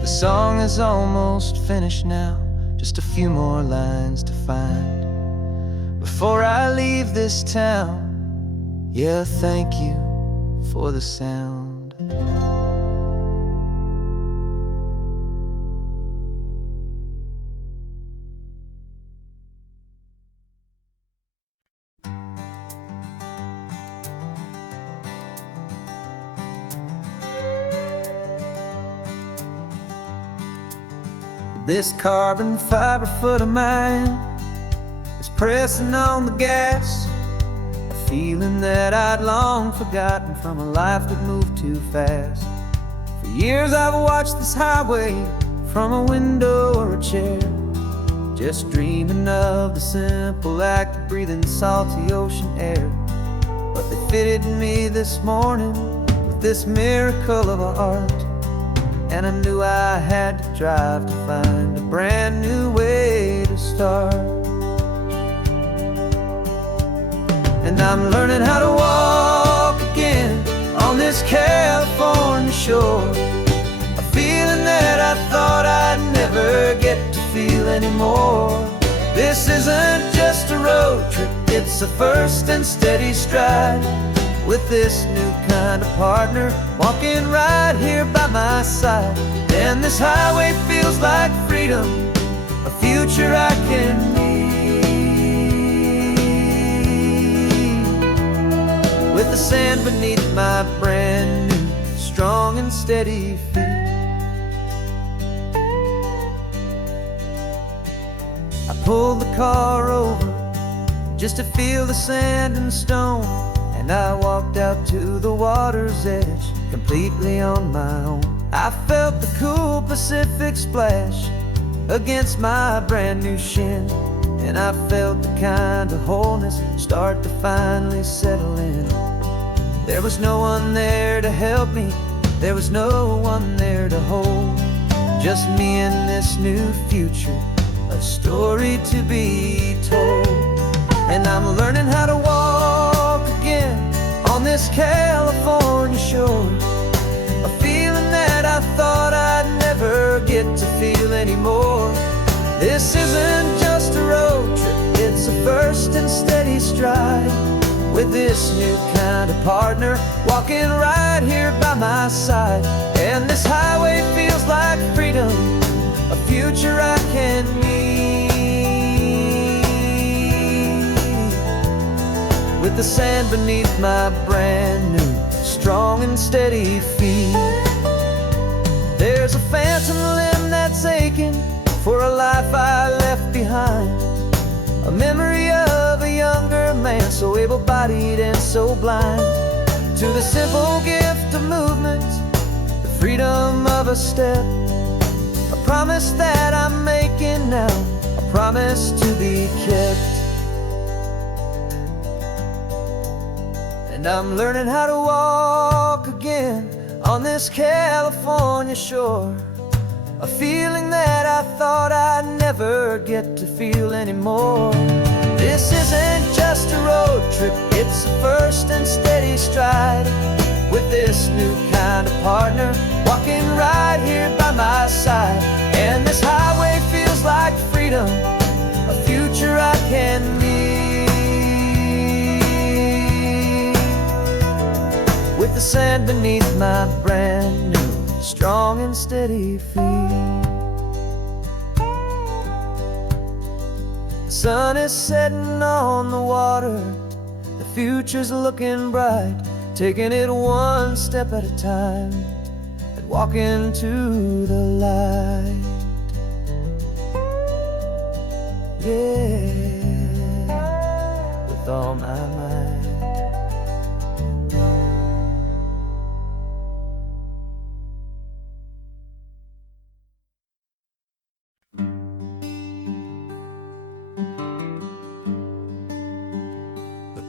The song is almost finished now, just a few more lines to find before I leave this town. Yeah, thank you for the sound. This carbon fiber foot of mine is pressing on the gas, a feeling that I'd long forgotten from a life that moved too fast. For years I've watched this highway from a window or a chair, just dreaming of the simple act of breathing salty ocean air. But they fitted me this morning with this miracle of art, and I knew I had to drive to find a brand new way to start. And I'm learning how to walk again on this California shore, a feeling that I thought I'd never get to feel anymore. This isn't just a road trip, it's a first and steady stride, with this new kind of partner walking right here by my side. And this highway feels like freedom, a future I can need, with the sand beneath my brand new strong and steady feet. I pulled the car over just to feel the sand and stone, and I walked out to the water's edge, completely on my own. I felt the cool Pacific splash against my brand new shin, and I felt the kind of wholeness start to finally settle in. There was no one there to help me, there was no one there to hold, just me and this new future, a story to be told. And I'm learning how to walk again on this California shore, a feeling that I thought I'd never get to feel anymore. This isn't just a road trip, it's a first and steady stride, with this new kind of partner walking right here by my side. And this highway feels like freedom, a future I can need, with the sand beneath my brand new strong and steady feet. There's a phantom limb that's aching for a life I left behind, a memory of a younger man, so able-bodied and so blind, to the simple gift of movement, the freedom of a step, a promise that I'm making now, a promise to be kept. And I'm learning how to walk again on this California shore. A feeling that I thought I'd never get to feel anymore. This isn't just a road trip, it's a first and steady stride. With this new kind of partner, walking right here by my side. And this highway feels like freedom, a future I can meet. With the sand beneath my brand new, strong and steady feet. The sun is setting on the water, the future's looking bright. Taking it one step at a time and walk into the light. Yeah, with all my might.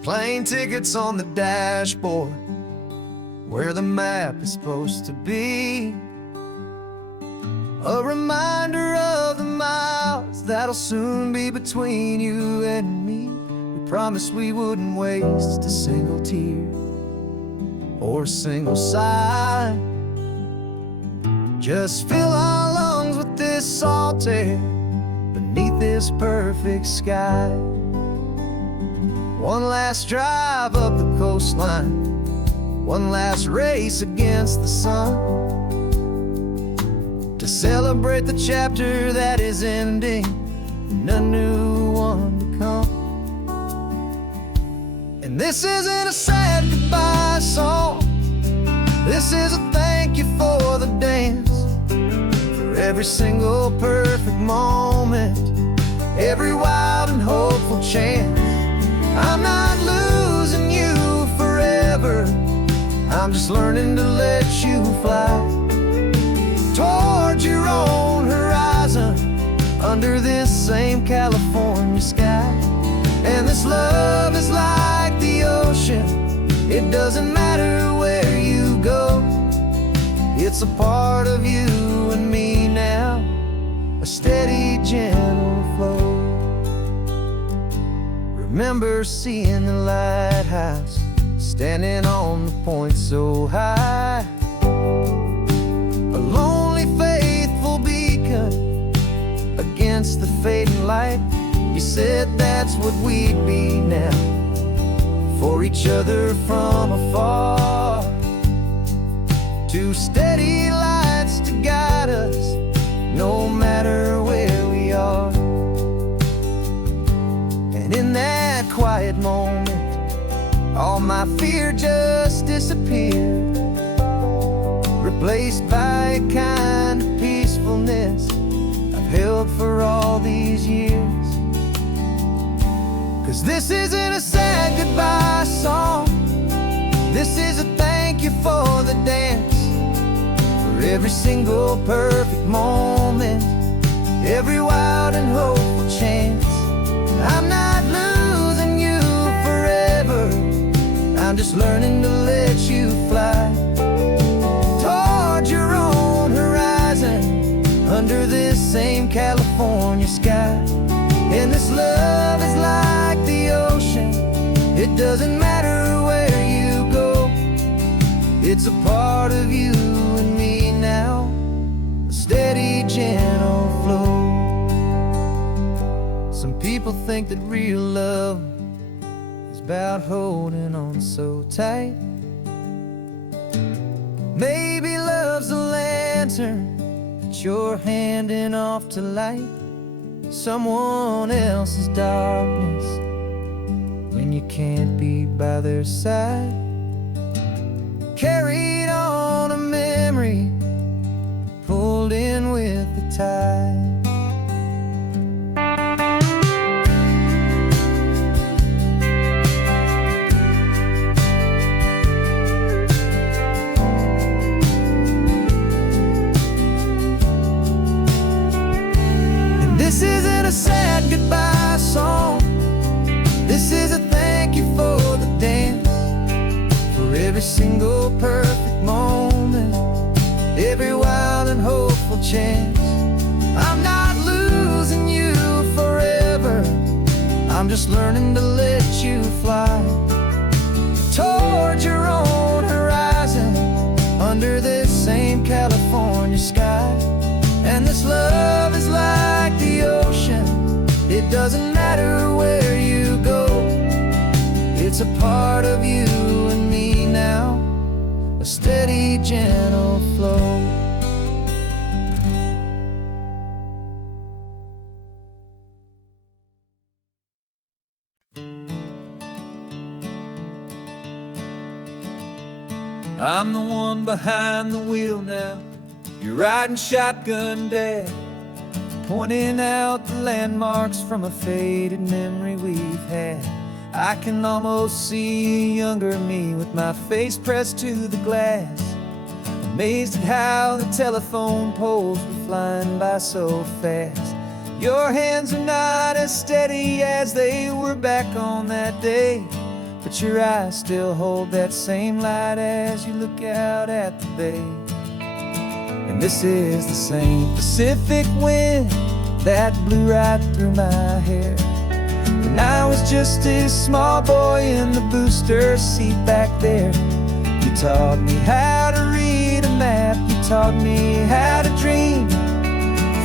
Plane tickets on the dashboard, where the map is supposed to be. A reminder of the miles that'll soon be between you and me. We promised we wouldn't waste a single tear or a single sigh. Just fill our lungs with this salt air beneath this perfect sky. One last drive up the coastline, one last race against the sun, to celebrate the chapter that is ending and a new one to come. And this isn't a sad goodbye song, this is a thank you for the dance, for every single perfect moment, every wild and hopeful chance. I'm not losing you forever, I'm just learning to let you fly towards your own horizon, under this same California sky. And this love is like the ocean, it doesn't matter where you go, it's a part of you and me now, a steady, gentle flow. Remember seeing the lighthouse, standing on the point so high, a lonely, faithful beacon against the fading light. You said that's what we'd be now, for each other from afar. Two steady lights to guide us, no matter where we are. And in that quiet moment, all my fear just disappeared, replaced by a kind of peacefulness I've held for all these years. 'Cause this isn't a sad goodbye song, this is a thank you for the dance, for every single perfect moment, every wild and hopeful chance. I'm not losing you forever, I'm just learning to let you fly towards your own horizon, under this same California sky. And this love is like the ocean, it doesn't matter where you go, it's a part of you and me now, a steady, gentle flow. Some people think that real love is about holding on so tight. Maybe love's a lantern that you're handing off to light someone else's darkness when you can't be by their side. Carried on a memory, pulled in with the tide. This isn't a sad goodbye song, this is a thank you for the dance, for every single perfect moment, moment, every wild and hopeful chance. I'm not losing you forever, I'm just learning to let you fly towards your own horizon, under this same California sky. And this love is like the ocean, it doesn't matter where you go, it's a part of you and me now, a steady, gentle flow. I'm the one behind the wheel now, you're riding shotgun, Dad, pointing out the landmarks from a faded memory we've had. I can almost see a younger me with my face pressed to the glass, amazed at how the telephone poles were flying by so fast. Your hands are not as steady as they were back on that day, but your eyes still hold that same light as you look out at the bay. And this is the same Pacific wind that blew right through my hair when I was just a small boy in the booster seat back there. You taught me how to read a map, you taught me how to dream,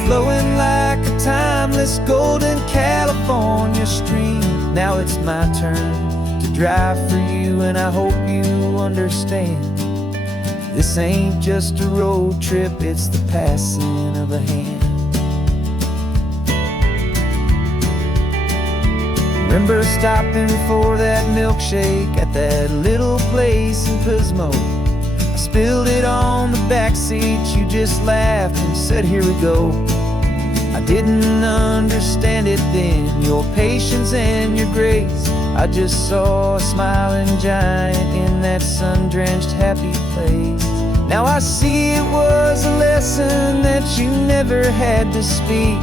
flowing like a timeless golden California stream. Now it's my turn to drive for you, and I hope you understand, this ain't just a road trip, it's the passing of a hand. Remember stopping for that milkshake at that little place in Pismo? I spilled it on the back seat, you just laughed and said, here we go. I didn't understand it then, your patience and your grace. I just saw a smiling giant in that sun-drenched happy place. Now I see it was a lesson that you never had to speak,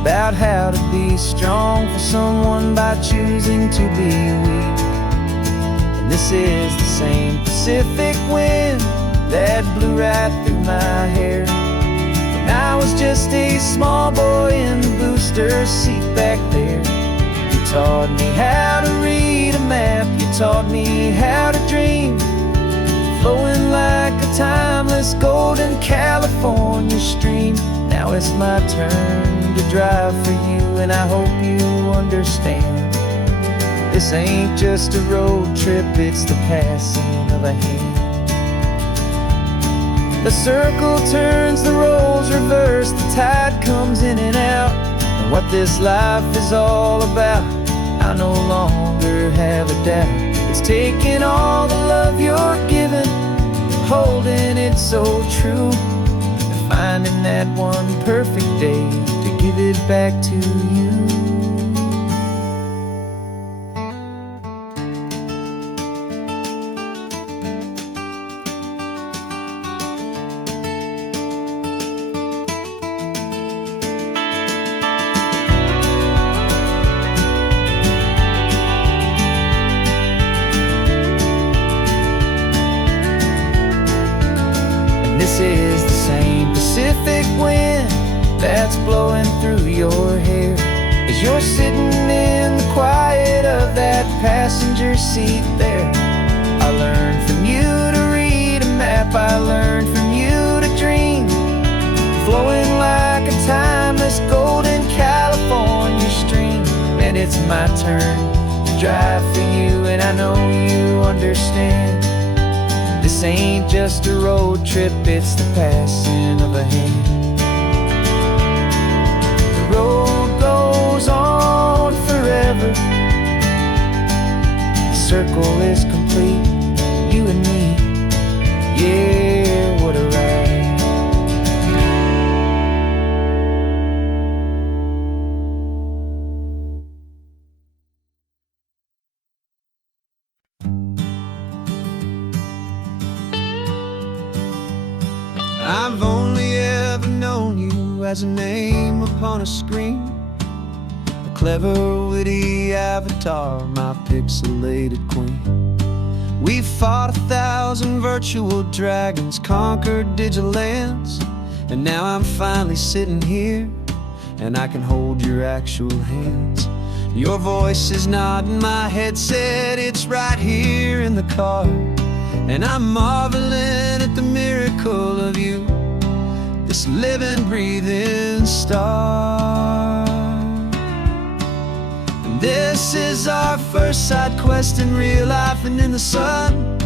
about how to be strong for someone by choosing to be weak. And this is the same Pacific wind that blew right through my hair when I was just a small boy in the booster seat back there. You taught me how to read a map, you taught me how to dream, flowing like a timeless golden California stream. Now it's my turn to drive for you, and I hope you understand, this ain't just a road trip, it's the passing of a hand. The circle turns, the roles reverse, the tide comes in and out, and what this life is all about, I no longer have a doubt. It's taking all the love you're giving, holding it so true, and finding that one perfect day to give it back to you. This is the same Pacific wind that's blowing through your hair as you're sitting in the quiet of that passenger seat there. I learned from you to read a map, I learned from you to dream, flowing like a timeless golden California stream. And it's my turn to drive for you, and I know you understand, this ain't just a road trip, it's the passing of a hand. The road goes on forever, the circle is complete, you and me, yeah, what a ride. I've only ever known you as a name upon a screen, a clever, witty avatar, my pixelated queen. We've fought 1,000 virtual dragons, conquered digital lands, and now I'm finally sitting here, and I can hold your actual hands. Your voice is not in my headset, it's right here in the car, and I'm marveling at the miracle of you, this living, breathing star. And this is our first side quest in real life and in the sun.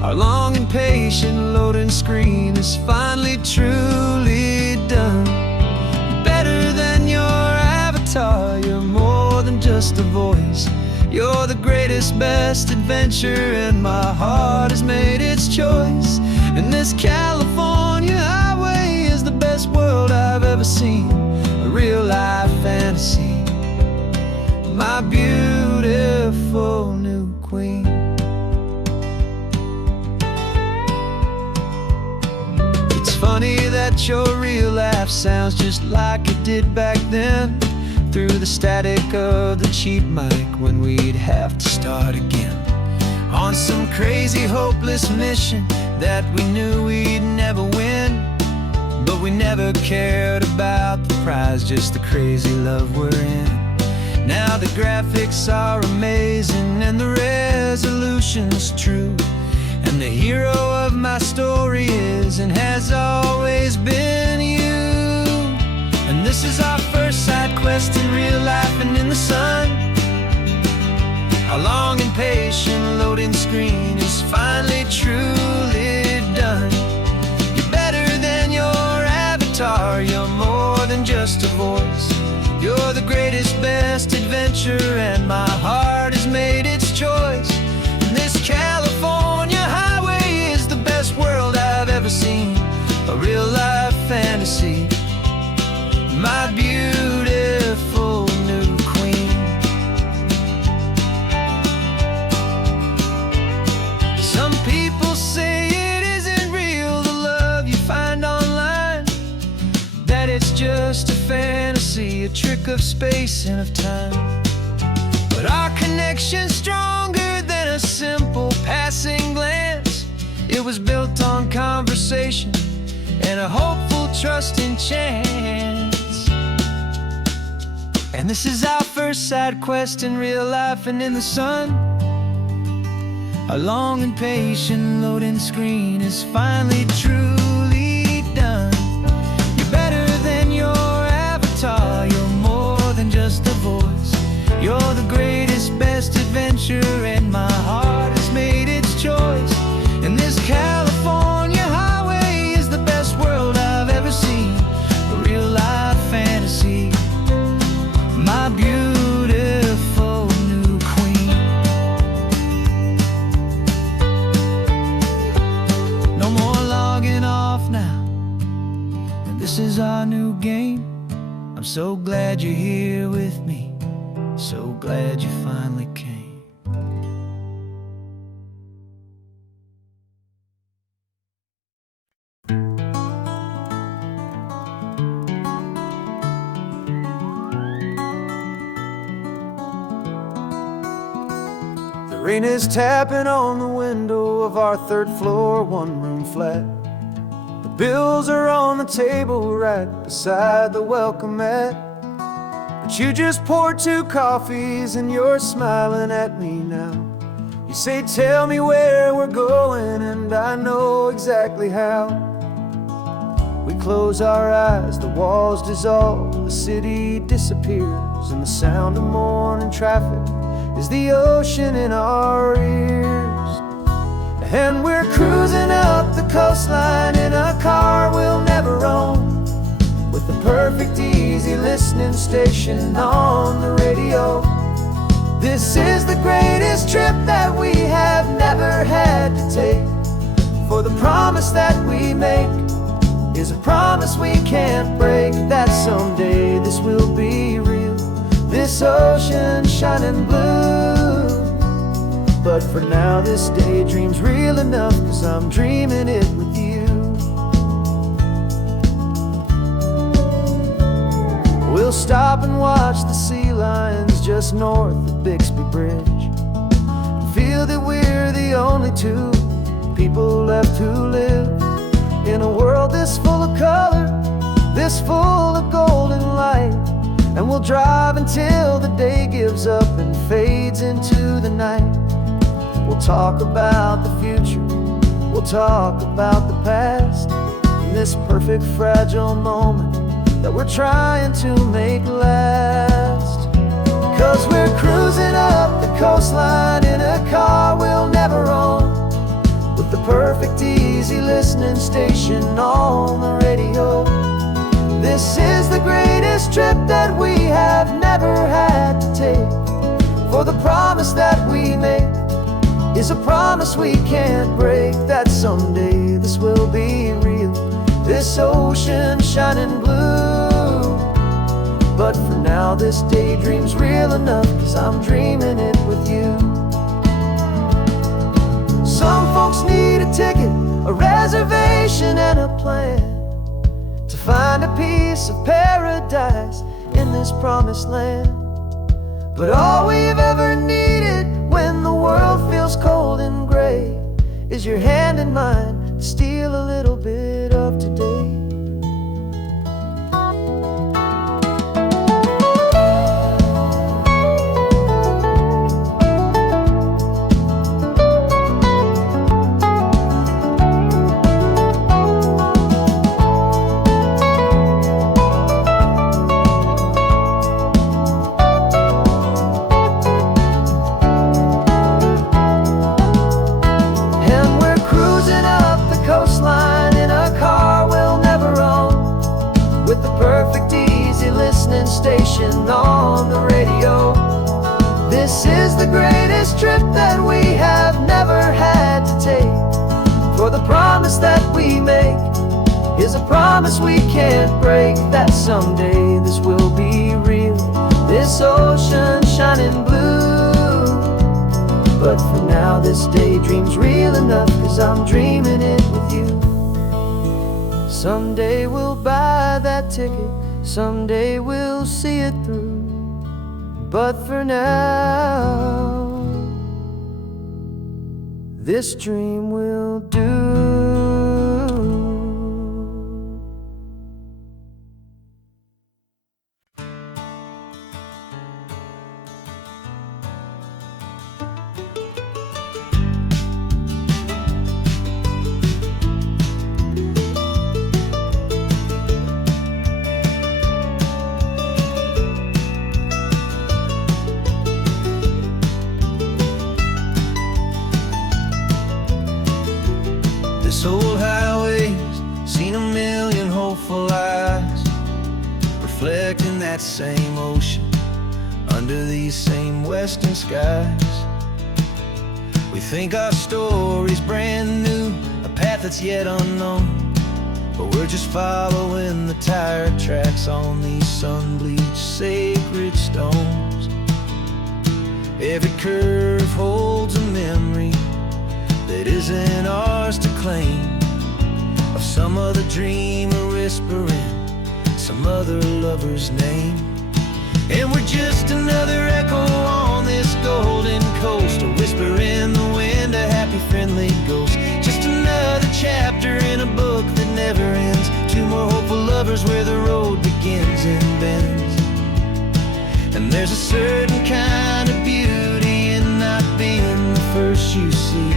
Our long and patient loading screen is finally truly done. You're better than your avatar, you're more than just a voice. You're the greatest, best adventure, and my heart has made its choice. And this California highway is the best world I've ever seen, a real life fantasy, my beautiful new queen. It's funny that your real life sounds just like it did back then, through the static of the cheap mic when we'd have to start again, on some crazy hopeless mission that we knew we'd never win. But we never cared about the prize, just the crazy love we're in. Now the graphics are amazing and the resolution's true, and the hero of my story is and has always been you. And this is our first side quest in real life and in the sun. Our long and patient loading screen is finally truly done. You're better than your avatar, you're more than just a voice. You're the greatest, best adventure, and my heart has made its choice. And this California highway is the best world I've ever seen, a real life fantasy, my beautiful new queen. Some people say it isn't real, the love you find online, that it's just a fantasy, a trick of space and of time. But our connection's stronger than a simple passing glance. It was built on conversation and a hopeful, trusting chance. And this is our first side quest in real life and in the sun. Our long and patient loading screen is finally truly done. You're better than your avatar, you're more than just a voice. You're the greatest, best adventure, and my heart has made its choice. And this California highway is the best world I've ever seen, a real life fantasy, my beautiful new queen. No more logging off now, and this is our new game. I'm so glad you're here with me, so glad you finally came. The rain is tapping on the window of our third floor, one-room flat. The bills are on the table right beside the welcome mat. But you just poured 2 coffees and you're smiling at me now. You say, tell me where we're going, and I know exactly how. We close our eyes, the walls dissolve, the city disappears, and the sound of morning traffic is the ocean in our ears. And we're cruising up the coastline in a car we'll never own, with the perfect easy listening station on the radio. This is the greatest trip that we have never had to take, for the promise that we make is a promise we can't break, that someday this will be real, this ocean shining blue. But for now this daydream's real enough, 'cause I'm dreaming it with you. We'll stop and watch the sea lions just north of Bixby Bridge, feel feel that we're the only two people left who live in a world this full of color, this full of golden light. And we'll drive until the day gives up and fades into the night. We'll talk about the future, we'll talk about the past, in this perfect fragile moment that we're trying to make last. 'Cause we're cruising up the coastline in a car we'll never own, with the perfect easy listening station on the radio. This is the greatest trip that we have never had to take, for the promise that we make is a promise we can't break, that someday this will be real, this ocean shining blue. But for now this daydream's real enough, 'cause I'm dreaming it with you. Some folks need a ticket, a reservation and a plan to find a piece of paradise in this promised land. But all we've ever needed when the world feels cold and gray is your hand in mine to steal a little bit of today. Station on the radio. This is the greatest trip that we have never had to take, for the promise that we make is a promise we can't break, that someday this will be real, this ocean shining blue. But for now this daydream's real enough, 'cause I'm dreaming it with you. Someday we'll buy that ticket, someday we'll see it through. But for now, this dream will do. This old highway's seen a million hopeful eyes, reflecting that same ocean under these same western skies. We think our story's brand new, a path that's yet unknown, but we're just following the tire tracks on these sun-bleached sacred stones. Every curve holds a memory that isn't ours to claim, of some other dreamer whispering some other lover's name. And we're just another echo on this golden coast, a whisper in the wind, a happy friendly ghost. Just another chapter in a book that never ends, two more hopeful lovers where the road begins and bends. And there's a certain kind of beauty in not being the first you see,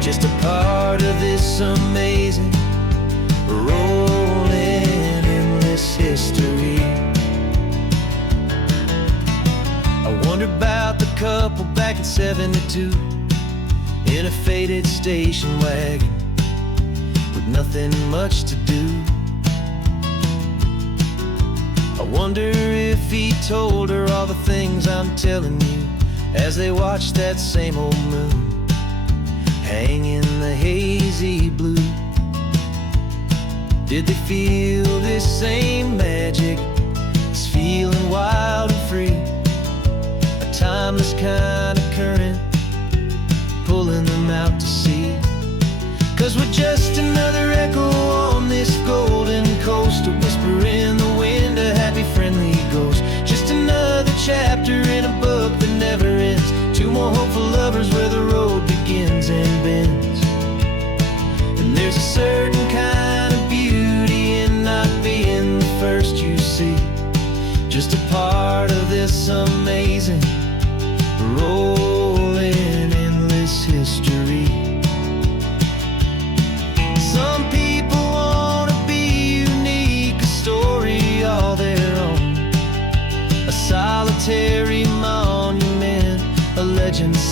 just a part of this amazing, rolling, endless history. I wonder about the couple back in '72 in a faded station wagon with nothing much to do. I wonder if he told her all the things I'm telling you as they watched that same old moon hang in the hazy blue. Did they feel this same magic, this feeling wild and free, a timeless kind of current pulling them out to sea? 'Cause we're just another echo on this golden coast, a whisper in the wind, a happy friendly ghost. Just another chapter in a book that never ends, two more hopeful lovers where the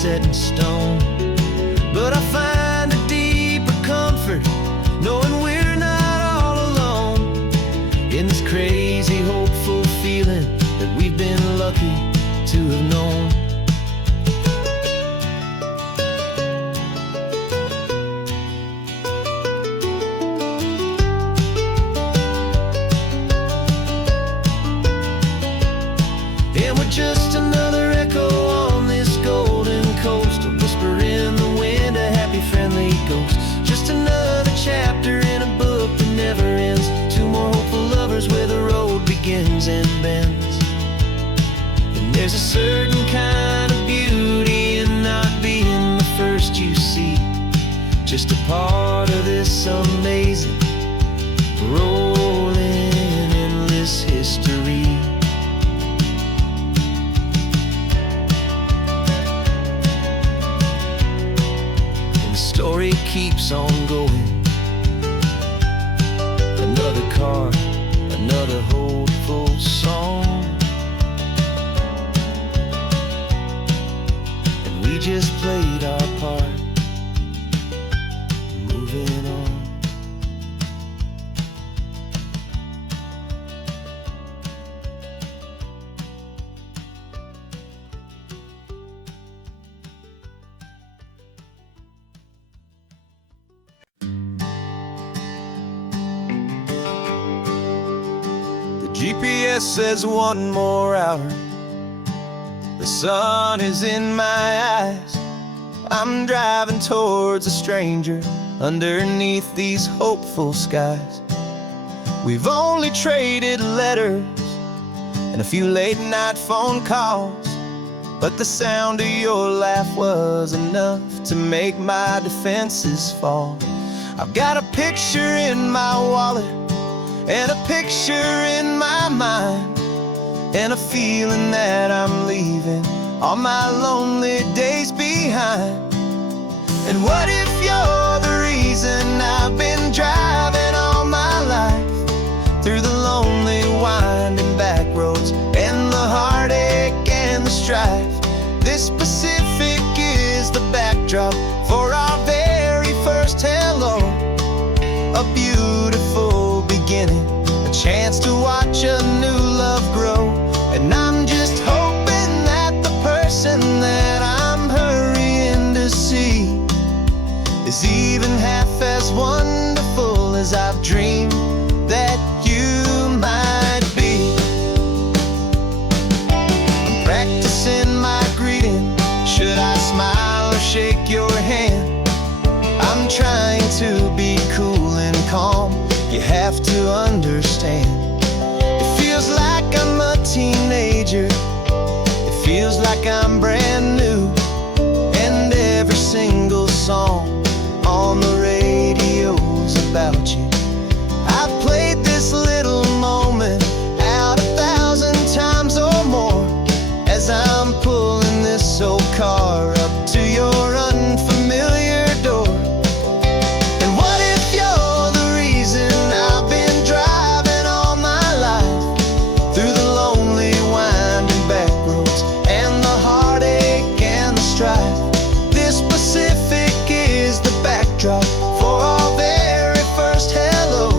set in stone. But I find a deeper comfort knowing we're not all alone in this crazy, hopeful feeling that we've been lucky to have known. And we're just another echo on this golden coast, a whisper in the wind, a happy, friendly ghost. Just another chapter in a book that never ends. Two more hopeful lovers where the road begins and bends. And there's a certain kind of beauty in not being the first you see, just a part of this amazing, rolling, endless history. Story keeps on going. Another car, another hopeful song, and we just played our part, moving on. GPS says one more hour. The sun is in my eyes. I'm driving towards a stranger underneath these hopeful skies. We've only traded letters and a few late night phone calls, but the sound of your laugh was enough to make my defenses fall. I've got a picture in my wallet and a picture in my mind, and a feeling that I'm leaving all my lonely days behind. And what if you're the reason I've been driving all my life, through the lonely winding back roads and the heartache and the strife? This Pacific is the backdrop for our very first hello, a beautiful beginning, a chance to watch a new love grow. And I'm just hoping that the person that I'm hurrying to see is even half as wonderful as I've dreamed that you might be. I'm practicing my greeting. Should I smile or shake your hand? I'm trying to be cool and calm. You have to understand, it feels like I'm a teenager. It feels like I'm brand new. And every single song on the radio's about you. I've played this little moment out 1,000 times or more, as I'm pulling this old car up to your unfamiliar door. And what if you're the reason I've been driving all my life, through the lonely winding back roads and the heartache and the strife? This Pacific is the backdrop for our very first hello,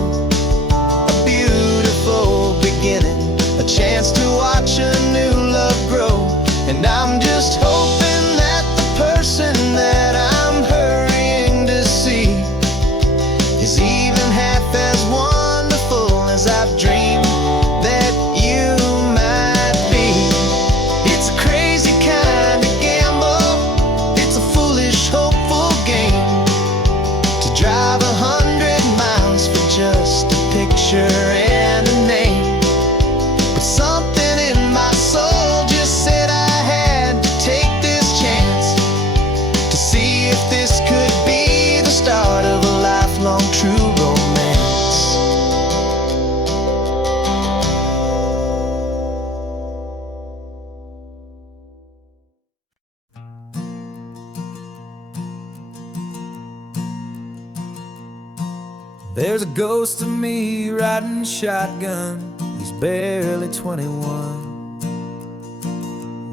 a beautiful beginning, a chance to watch a new love grow. And I'm just hoping that the person that I'm hurrying to see is even half as wonderful as I've dreamed that you might be. It's a crazy kind of gamble, it's a foolish, hopeful game, to drive 100 miles for just a picture and a name. But something in my soul just said I had to take this chance, to see if this could be the start of a lifelong true romance. There's a ghost of me riding shotgun. He's barely 21,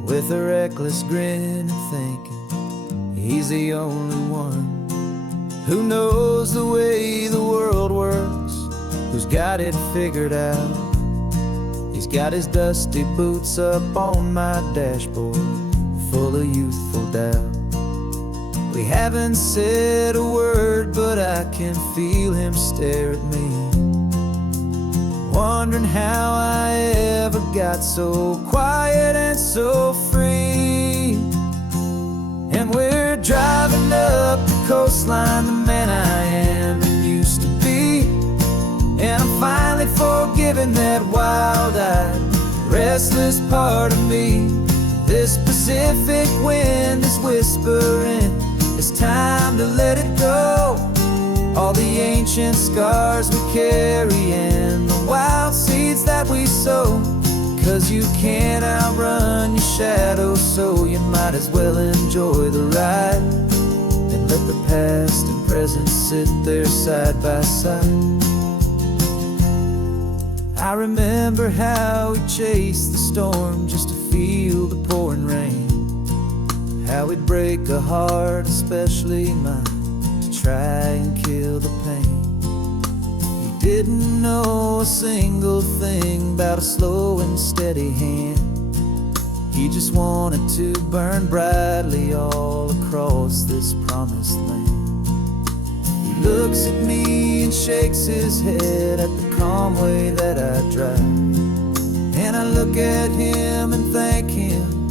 with a reckless grin and thinking He's the only one who knows the way the world works, who's got it figured out. He's got his dusty boots up on my dashboard, full of youthful doubt. We haven't said a word, but I can feel him stare at me, wondering how I ever got so quiet and so free. And we're driving up the coastline, the man I am and used to be. And I'm finally forgiving that wild-eyed, restless part of me. This Pacific wind is whispering, it's time to let it go. All the ancient scars we carry and the wild seeds that we sow. 'Cause you can't outrun your shadow, so you might as well enjoy the ride and let the past and present sit there side by side. I remember how we chased the storm just to feel the pouring rain, how we'd break a heart, especially mine, to try and kill the pain. He didn't know a single thing about a slow and steady hand. He just wanted to burn brightly all across this promised land. He looks at me and shakes his head at the calm way that I drive, and I look at him and thank him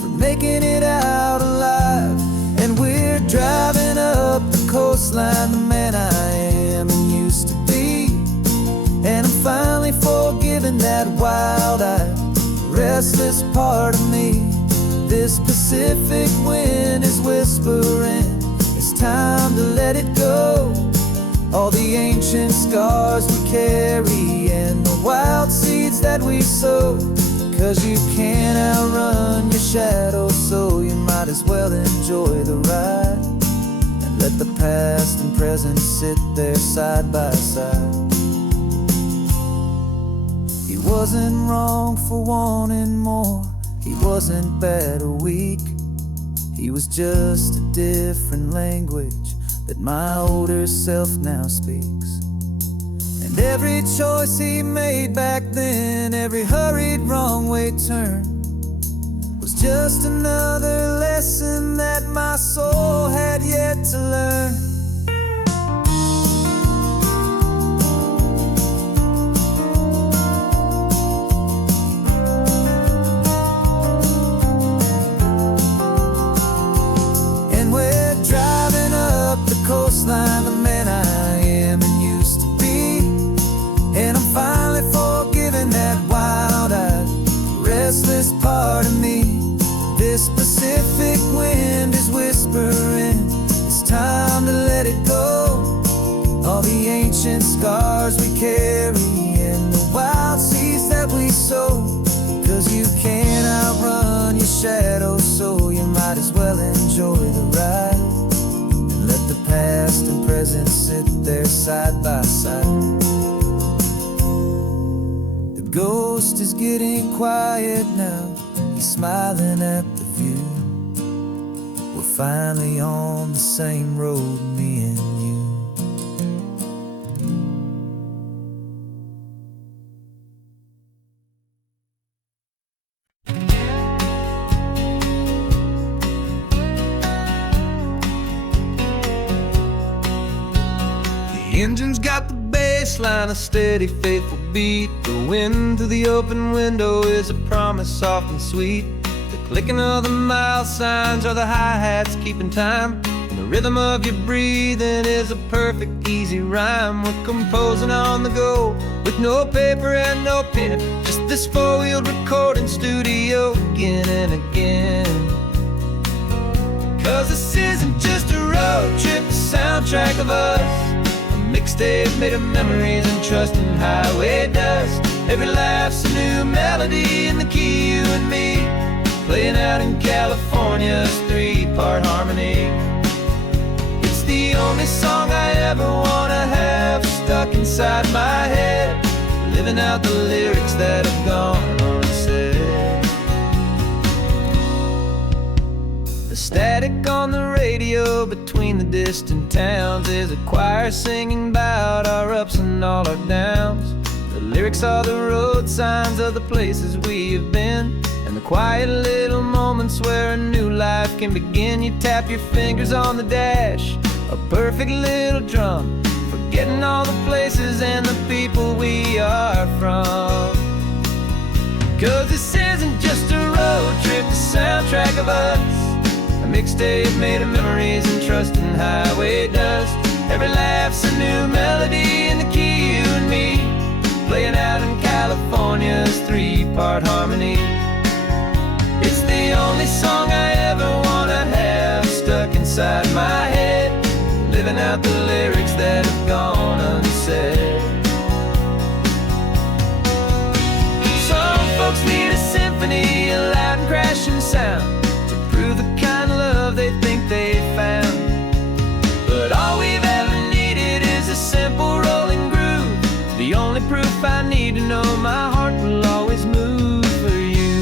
for making it out alive. And we're driving up the coastline, the man I am and used to be. And I'm finally forgiving that wild-eyed, restless part of me. This Pacific wind is whispering, it's time to let it go. All the ancient scars we carry and the wild seeds that we sow. 'Cause you can't outrun your shadow, so you might as well enjoy the ride and let the past and present sit there side by side. He wasn't wrong for wanting more, he wasn't bad or weak. He was just a different language that my older self now speaks. And every choice he made back then, every hurried wrong way turn, was just another lesson that my soul had yet to learn. And we're driving up the coastline, the man I am and used to be. And I'm finally forgiving that wild-eyed, restless part of me. This Pacific wind is whispering, it's time to let it go. All the ancient scars we carry and the wild seeds that we sow. 'Cause you can't outrun your shadow, so you might as well enjoy the ride and let the past and present sit there side by side. The ghost is getting quiet now, he's smiling at the view. We're finally on the same road, me and you. The engine's got the bass line, a steady, faithful beat. The wind through the open window is a promise soft and sweet. The clicking of the mile signs are the hi-hats keeping time, and the rhythm of your breathing is a perfect, easy rhyme. We're composing on the go with no paper and no pen, just this four-wheeled recording studio again and again. 'Cause this isn't just a road trip, a soundtrack of us, mixtape made of memories and trust in highway dust. Every laugh's a new melody in the key, you and me, playing out in California's three-part harmony. It's the only song I ever wanna have stuck inside my head, living out the lyrics that have gone unsaid. The static on the radio radio between the distant towns is a choir singing about our ups and all our downs. The lyrics are the road signs of the places we have been, and the quiet little moments where a new life can begin. You tap your fingers on the dash, a perfect little drum, forgetting all the places and the people we are from. 'Cause this isn't just a road trip, the soundtrack of us, a mixtape made of memories and trust in highway dust. Every laugh's a new melody in the key, you and me, playing out in California's three-part harmony. It's the only song I ever wanna have stuck inside my head, living out the lyrics that have gone unsaid. Some folks need a symphony, a loud and crashing sound, to prove the kind of love they think they found. But all we've ever needed is a simple rolling groove, the only proof I need to know my heart will always move for you.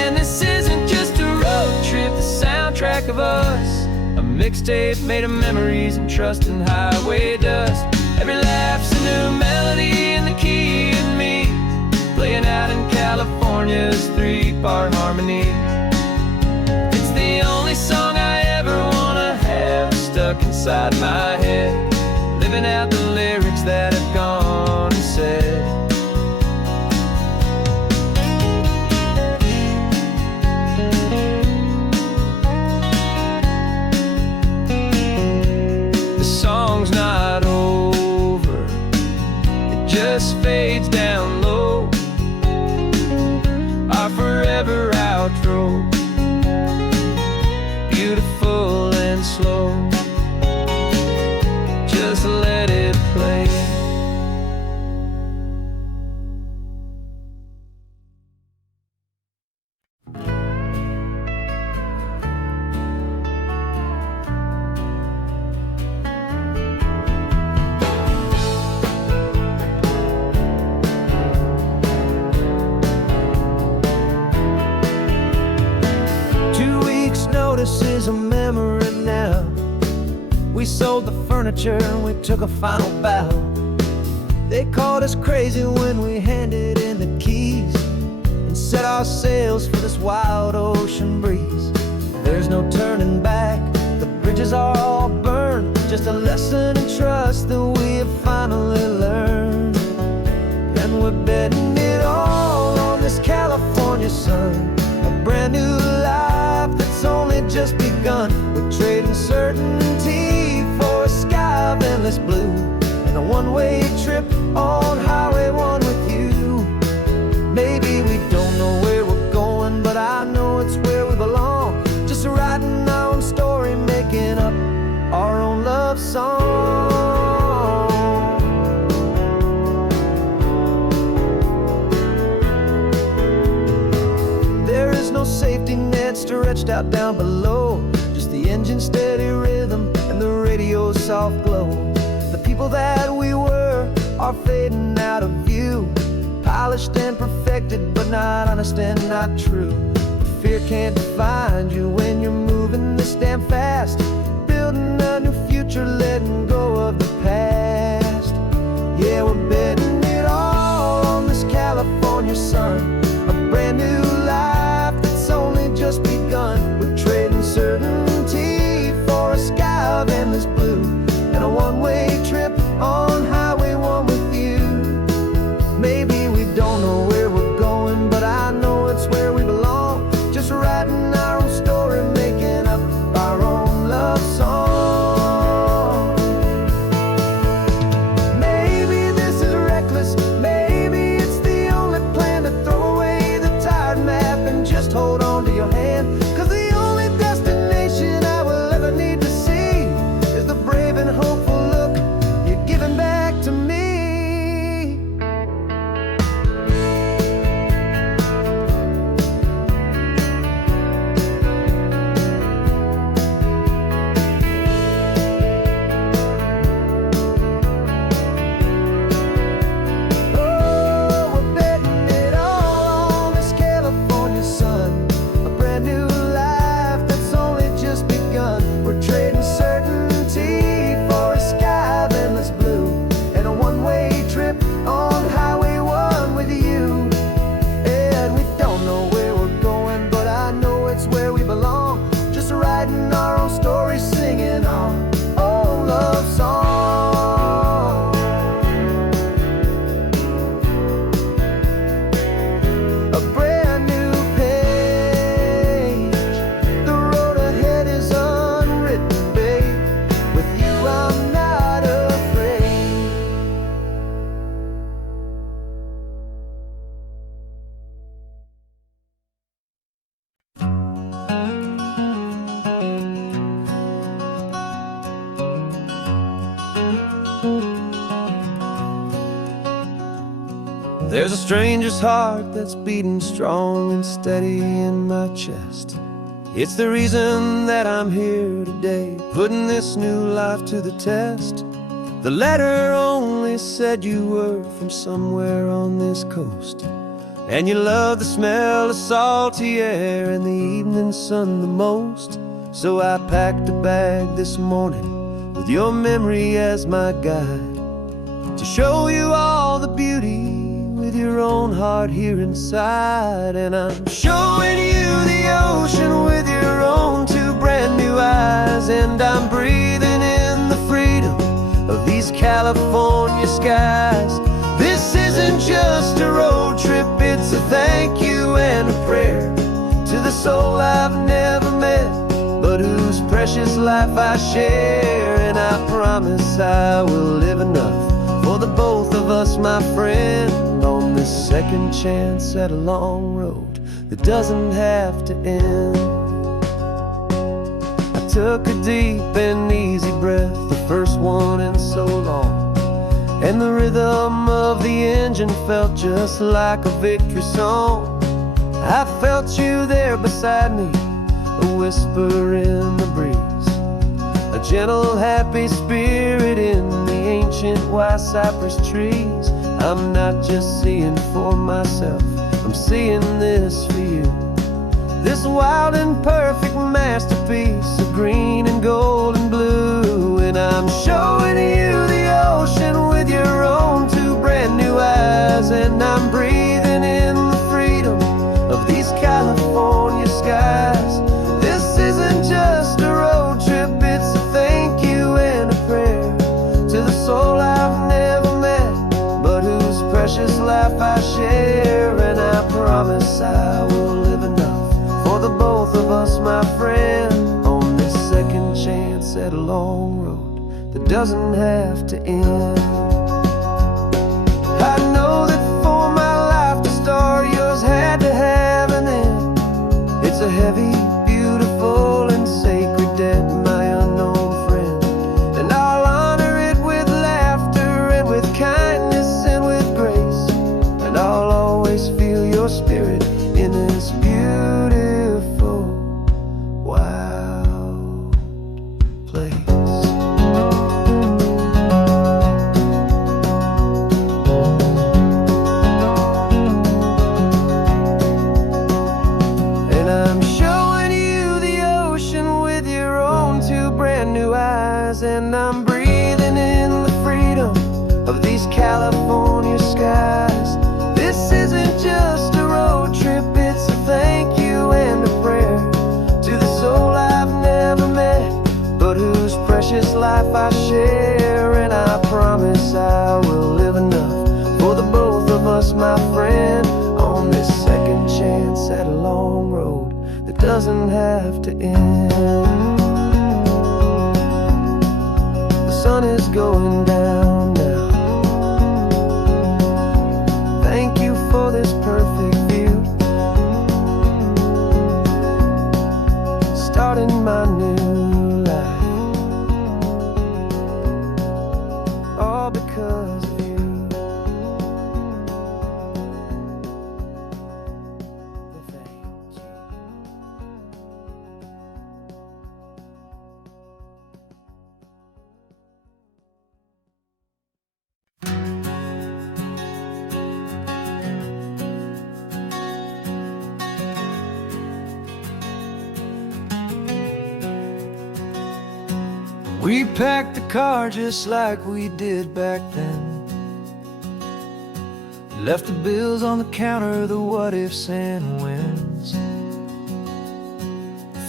And this isn't just a road trip, the soundtrack of us, a mixtape made of memories and trust in highway dust. Every laugh's a new melody in the key and me, playing out in California's three-part harmony. It's the only song I ever wanna have stuck inside my head, living out the lyrics that have gone unsaid. The song's not over, it just fades down low, our forever outro, beautiful and slow. Just let it play. Notice is a memory now. We sold the furniture and we took a final bow. They called us crazy when we handed in the keys and set our sails for this wild ocean breeze. There's no turning back, the bridges are all burned, just a lesson in trust that we have finally learned. And we're betting it all on this California sun, a brand new life that's only just begun. We're trading certainty for a sky of endless blue, and a one-way trip on Highway 1 with you. Maybe we don't know where we're going, but I know it's where we belong. Just writing our own story, making up our own love song. There is no safety net stretched out down below, just the engine's steady rhythm and the radio's soft glow. The people that we were are fading out of view, polished and perfected, but not honest and not true. Fear can't find you when you're moving this damn fast, building a new future, letting go of the past. Yeah, we're betting it all on this California sun, a brand new life that's only just begun. We're trading certainty for a sky of endless blue, and a one-way trip on Highway 1 with you. Maybe we don't know where we're going, but I know it's where we belong. Just writing our own story, making up our own love song. Maybe this is reckless, maybe it's the only plan to throw away There's a stranger's heart that's beating strong and steady in my chest. It's the reason that I'm here today, putting this new life to the test. The letter only said you were from somewhere on this coast, and you love the smell of salty air and the evening sun the most. So I packed a bag this morning with your memory as my guide, to show you all the beauty with your own heart here inside. And I'm showing you the ocean with your own two brand new eyes, and I'm breathing in the freedom of these California skies. This isn't just a road trip, it's a thank you and a prayer to the soul I've never met, but whose precious life I share. And I promise I will live enough for the both of us, my friend, on this second chance at a long road that doesn't have to end. I took a deep and easy breath, the first one in so long, and the rhythm of the engine felt just like a victory song. I felt you there beside me, a whisper in the breeze, a gentle happy spirit in the ancient white cypress trees. I'm not just seeing for myself, I'm seeing this for you, this wild and perfect masterpiece of green and gold and blue. And I'm showing you the ocean with your own two brand new eyes, and I'm breathing in the freedom of these California skies. This isn't just a road trip, it's a thank you and a prayer to the soul I've never met, but whose precious life I share. And I promise I will live enough for the both of us, my friend, on this second chance at a long road that doesn't have to end. I know that for my life to start, yours had to have an end. It's a heavy, beautiful, and sacred debt, my unknown friend, and I'll honor it with laughter and with kindness and with grace, and I'll always feel your spirit in this beautiful, wild place. And I'm showing you the ocean with your own two brand new eyes, and I'm breathing in the freedom of these California skies. This isn't just a road trip, it's a thank you and a prayer to the soul I've never met, but whose precious life I share. And I promise I will live enough for the both of us, my friend, on this second chance at a long road that doesn't have to end. The sun is going down now. Thank you for this perfect view, starting my new life, all because of you. Thank you. We packed the car just like we did back then, left the bills on the counter, the what ifs and whens,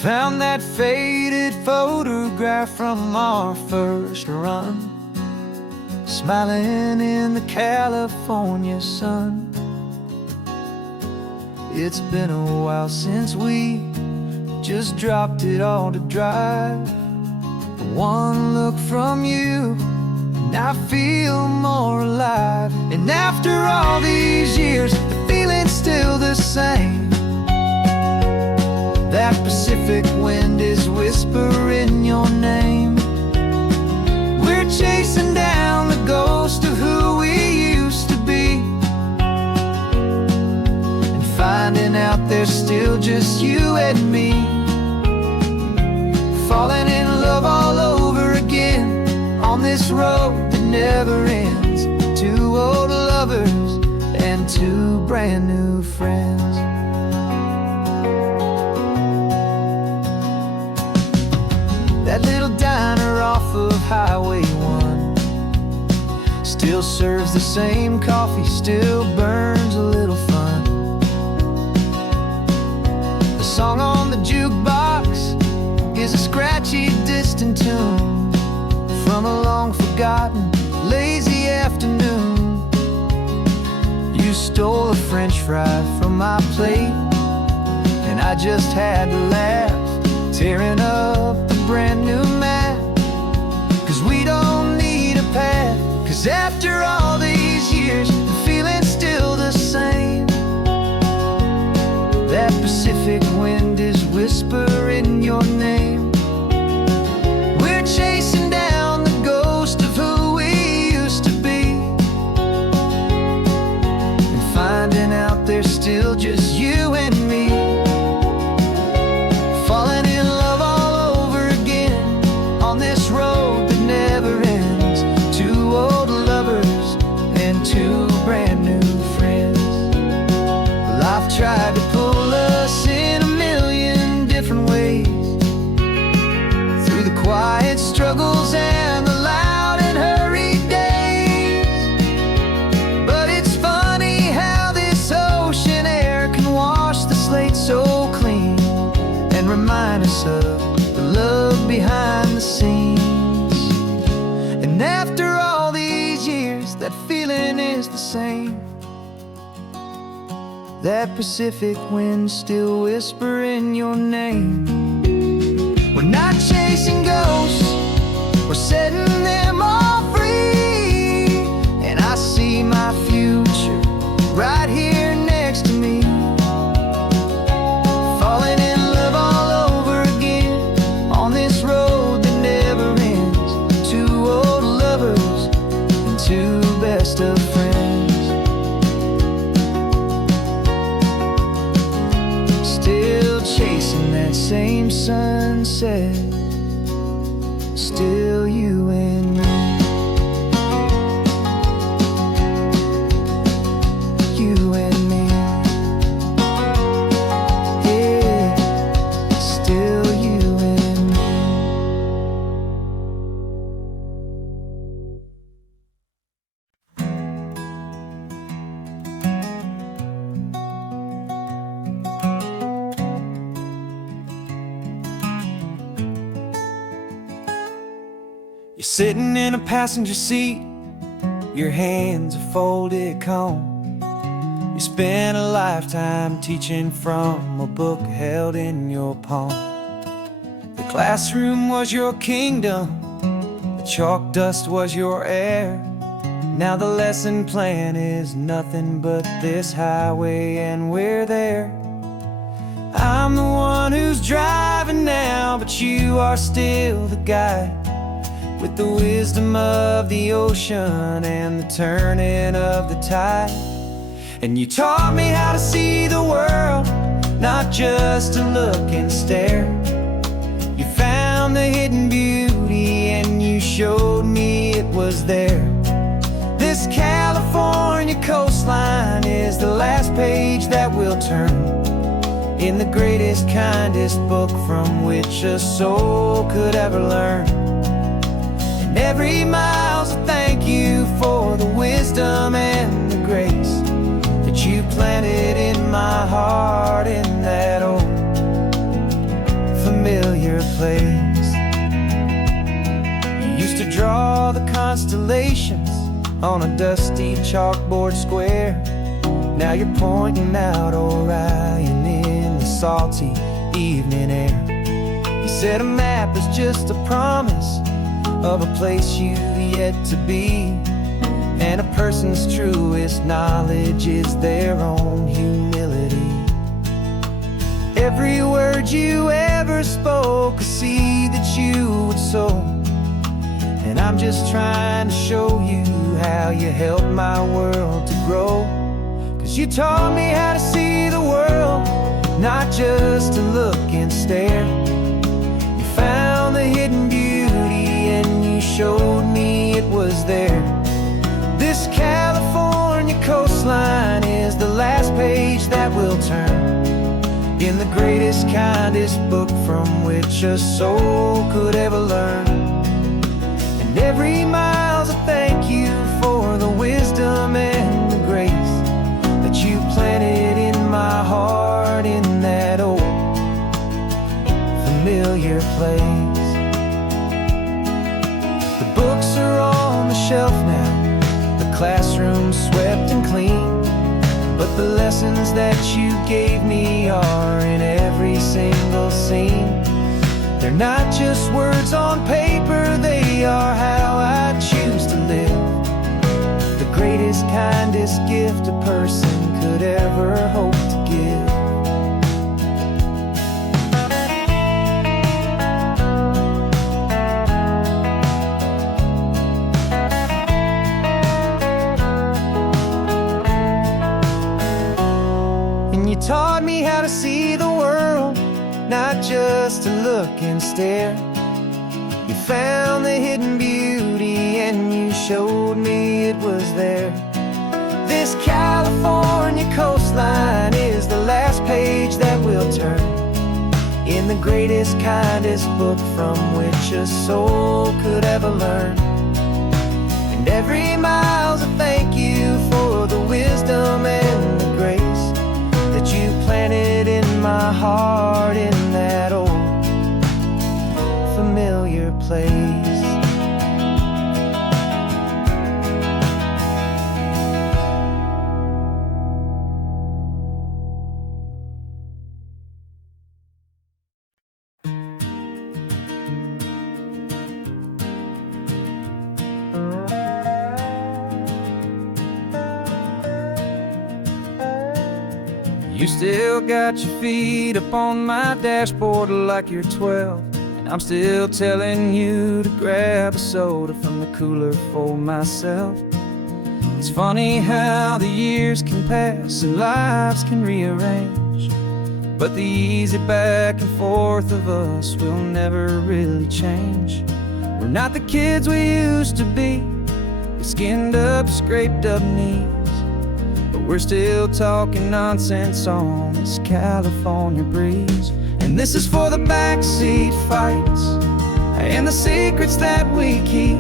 found that faded photograph from our first run, smiling in the California sun. It's been a while since we just dropped it all to drive. One look from you and I feel more alive. And after all these years, the feeling's still the same. That Pacific wind is whispering your name. We're chasing down the ghost of who we used to be, out there's still just you and me, falling in love all over again on this road that never ends. Two old lovers and two brand new friends. That little diner off of Highway 1 still serves the same coffee, still burns a little fun. The song on the jukebox is a scratchy, distant tune from a long forgotten, lazy afternoon. You stole a French fry from my plate, and I just had to laugh, tearing up the brand new map. Cause we don't need a path, cause after all these years, the feeling's still the same. That Pacific wind is whispering your name. We're chasing down the ghost of who we used to be, and finding out there's still just you and me, falling in love all over again on this road that never ends. Two old lovers and two brand new friends. Life tried to pull us in a million different ways, through the quiet struggles and the loud and hurried days. But it's funny how this ocean air can wash the slate so clean and remind us of the love behind the scenes. And after all these years, that feeling is the same. That Pacific wind still whispering your name. We're not chasing ghosts, we're setting them all free. And I see my future right here next to me, falling in love all over again on this road that never ends. Two old lovers and two best of friends. Still chasing that same sunset, still you and me. You and me. Yeah, still you and me. You're sitting in a passenger seat, your hands are folded comb. You spent a lifetime teaching from a book held in your palm. The classroom was your kingdom, the chalk dust was your air. Now the lesson plan is nothing but this highway, and we're there. I'm the one who's driving now, but you are still the guide, with the wisdom of the ocean and the turning of the tide. And you taught me how to see the world, not just to look and stare. You found the hidden beauty and you showed me it was there. This California coastline is the last page that we'll turn in the greatest, kindest book from which a soul could ever learn. And every mile's a thank you for the wisdom and the grace that you planted in my heart in that old familiar place. You used to draw the constellations on a dusty chalkboard square. Now you're pointing out Orion in the salty evening air. You said a map is just a promise of a place you've yet to be, and a person's truest knowledge is their own humility. Every word you ever spoke, a seed that you would sow, and I'm just trying to show you how you helped my world to grow. 'Cause you taught me how to see the world, not just to look and stare. You found the hidden beauty and you showed me it was there. This California coastline is the last page that we'll turn in the greatest, kindest book from which a soul could ever learn. And every mile's a thank you for the wisdom and the grace that you planted in my heart in that old familiar place. The books are on the shelf now, the classroom swept and clean, but the lessons that you gave me are in every single scene. They're not just words on paper, they are how I choose to live. The greatest, kindest gift a person could ever hope to give. And you taught me how to see the world, not just to look and stare. You found the hidden beauty and you showed me it was there. This California coastline is the last page that we'll turn in the greatest, kindest book from which a soul could ever learn. And every mile's a thank you for the wisdom and the grace that you planted in my heart in that old familiar place. You still got your feet up on my dashboard like you're 12, and I'm still telling you to grab a soda from the cooler for myself. It's funny how the years can pass and lives can rearrange, but the easy back and forth of us will never really change. We're not the kids we used to be, with skinned up, scraped up knees, but we're still talking nonsense on this California breeze. And this is for the backseat fights and the secrets that we keep,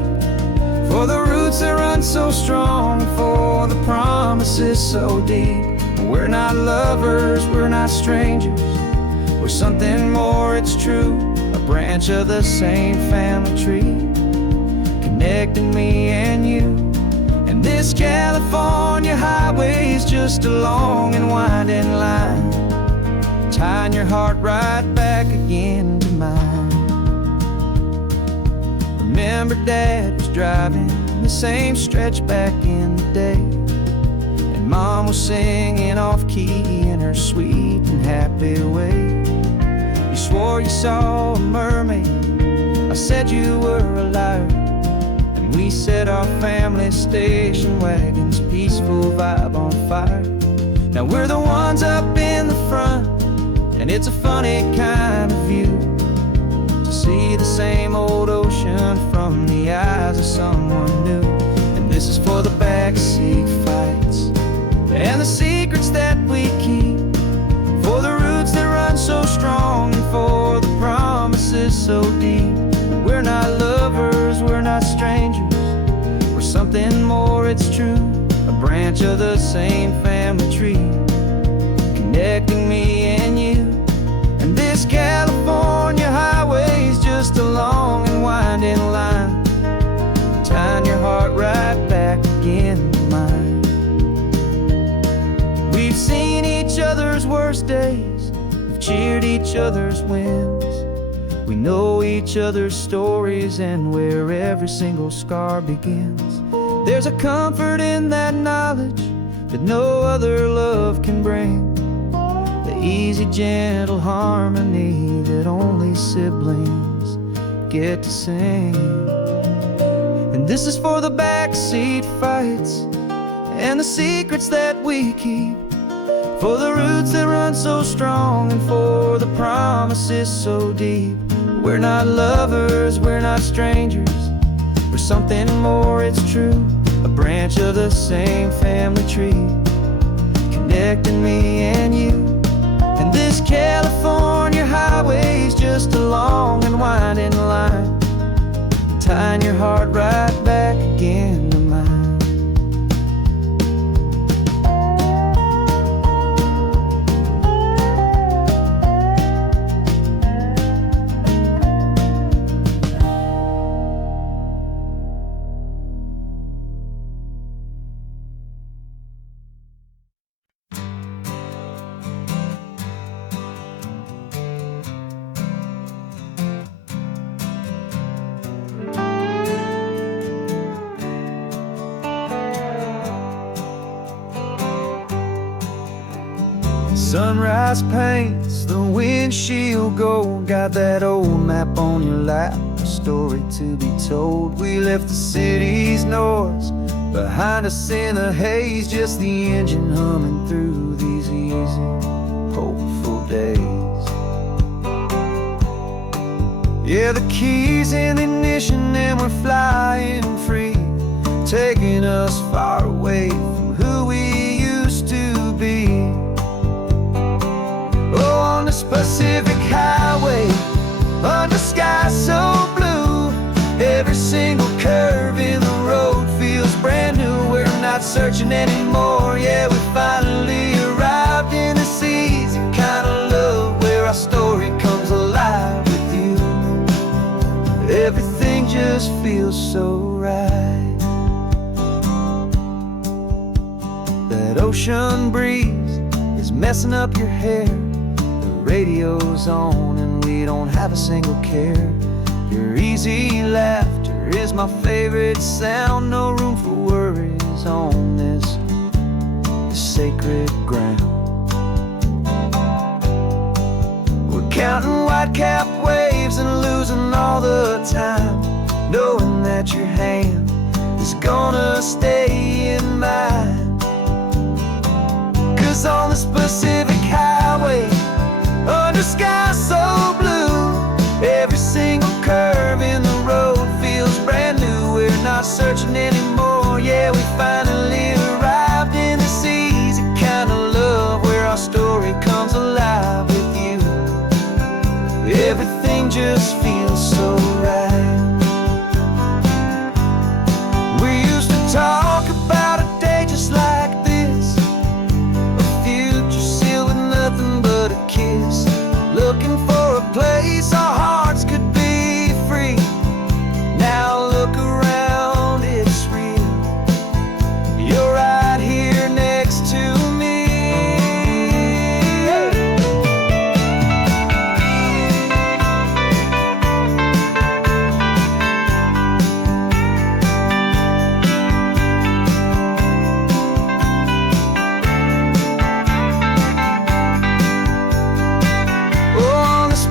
for the roots that run so strong, for the promises so deep. We're not lovers, we're not strangers, we're something more, it's true. A branch of the same family tree, connecting me and you. And this California highway is just a long and winding line, tying your heart right back again to mine. Remember Dad was driving the same stretch back in the day, and Mom was singing off-key in her sweet and happy way. You swore you saw a mermaid, I said you were a liar, and we set our family station wagon's peaceful vibe on fire. Now we're the ones up in the front, and it's a funny kind of view to see the same old ocean from the eyes of someone new. And this is for the backseat fights and the secrets that we keep, for the roots that run so strong and for the promises so deep. We're not lovers, we're not strangers, we're something more, it's true. A branch of the same family tree, connecting me and you. And this California highway is just a long and winding line, tying your heart right back again to mine. We've seen each other's worst days, we've cheered each other's wins. We know each other's stories and where every single scar begins. There's a comfort in that knowledge that no other love can bring, the easy, gentle harmony that only siblings get to sing. And this is for the backseat fights and the secrets that we keep, for the roots that run bond so strong and for the promises so deep. We're not lovers, we're not strangers, we're something more, it's true. A branch of the same family tree, connecting me and you. And this California highway's just a long and winding line, tying your heart right back again to mine. Sunrise paints the windshield gold. Got that old map on your lap, a story to be told. We left the city's noise behind us in the haze, just the engine humming through these easy, hopeful days. Yeah, the keys in the ignition and we're flying free, taking us far away from who we used to be. Oh, on this Pacific highway, under sky so blue, every single curve in the road feels brand new. We're not searching anymore, yeah, we finally arrived in this easy kind of love, where our story comes alive with you. Everything just feels so right. That ocean breeze is messing up your hair, radio's on and we don't have a single care. Your easy laughter is my favorite sound. No room for worries on this sacred ground. We're counting white-capped waves and losing all the time, knowing that your hand is gonna stay in mine. 'Cause on this Pacific highway, under sky so blue, every single curve in the road feels brand new. We're not searching anymore, yeah, we finally arrived in this easy kind of love, where our story comes alive with you. Everything just feels so right. We used to talk about a day just like this, a future sealed with nothing but a kiss, looking for a place our hearts could be free. Now look around, it's real. You're right here next to me.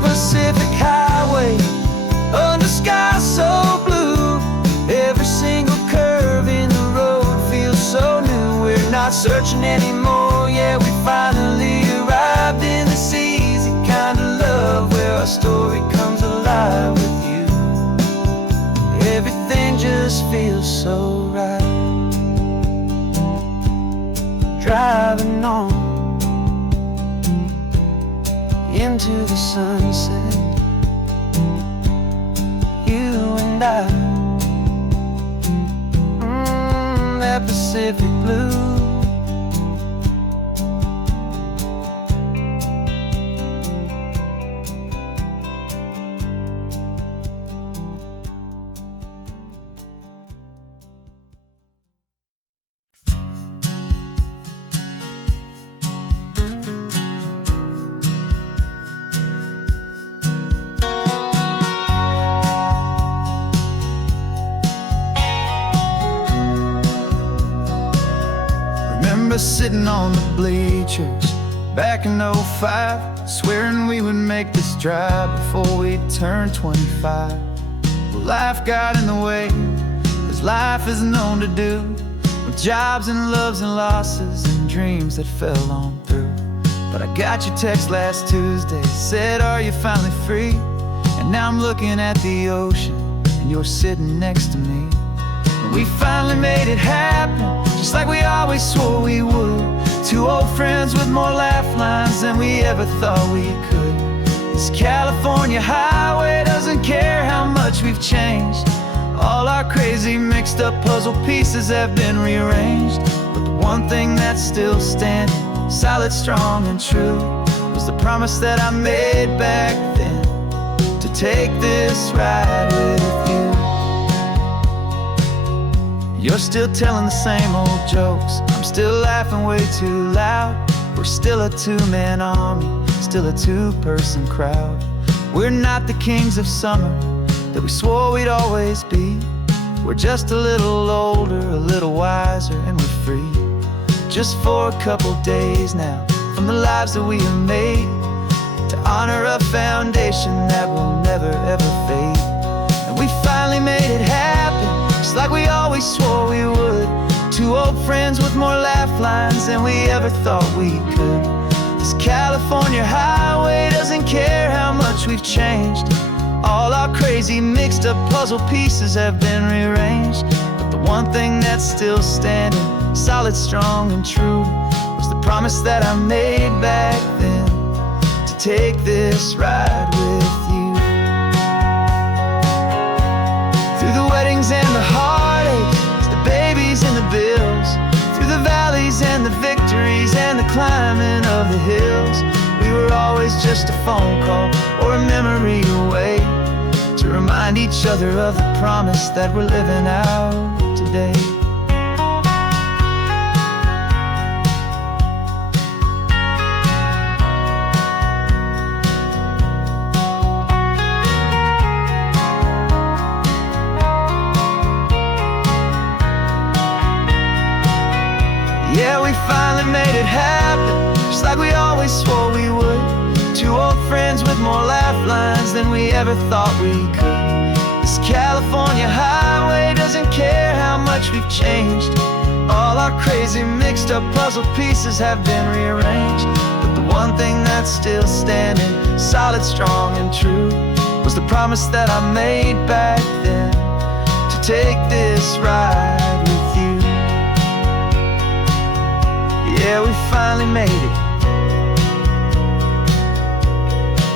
Pacific highway, under sky so blue, every single curve in the road feels so new. We're not searching anymore, yeah, we finally arrived in this easy kind of love, where our story comes alive with you. Everything just feels so right. Driving on into the sunset, you and I, that Pacific blue. Sitting on the bleachers back in '05, swearing we would make this drive before we turned 25. Well, life got in the way, as life is known to do, with jobs and loves and losses and dreams that fell on through. But I got your text last Tuesday, said, are you finally free? And now I'm looking at the ocean, and you're sitting next to me. And we finally made it happen, just like we always swore we would. Two old friends with more laugh lines than we ever thought we could. This California highway doesn't care how much we've changed. All our crazy mixed up puzzle pieces have been rearranged. But the one thing that's still standing, solid, strong, and true, was the promise that I made back then, to take this ride with you. You're still telling the same old jokes, I'm still laughing way too loud. We're still a two-man army, still a two-person crowd. We're not the kings of summer that we swore we'd always be. We're just a little older, a little wiser, and we're free. Just for a couple days now, from the lives that we have made, to honor a foundation that will never ever fade. And we finally made it happen, just like we always swore we would. Two old friends with more laugh lines than we ever thought we could. This California highway doesn't care how much we've changed. All our crazy mixed up puzzle pieces have been rearranged. But the one thing that's still standing, solid, strong, and true, was the promise that I made back then, to take this ride with you. Through the weddings and the heartaches, the babies and the bills, through the valleys and the victories and the climbing of the hills, we were always just a phone call or a memory away, to remind each other of the promise that we're living out today. Yeah, we finally made it happen, just like we always swore we would. Two old friends with more laugh lines than we ever thought we could. This California highway doesn't care how much we've changed. All our crazy mixed up puzzle pieces have been rearranged. But the one thing that's still standing, solid, strong, and true, was the promise that I made back then, to take this ride with you. Yeah, we finally made it,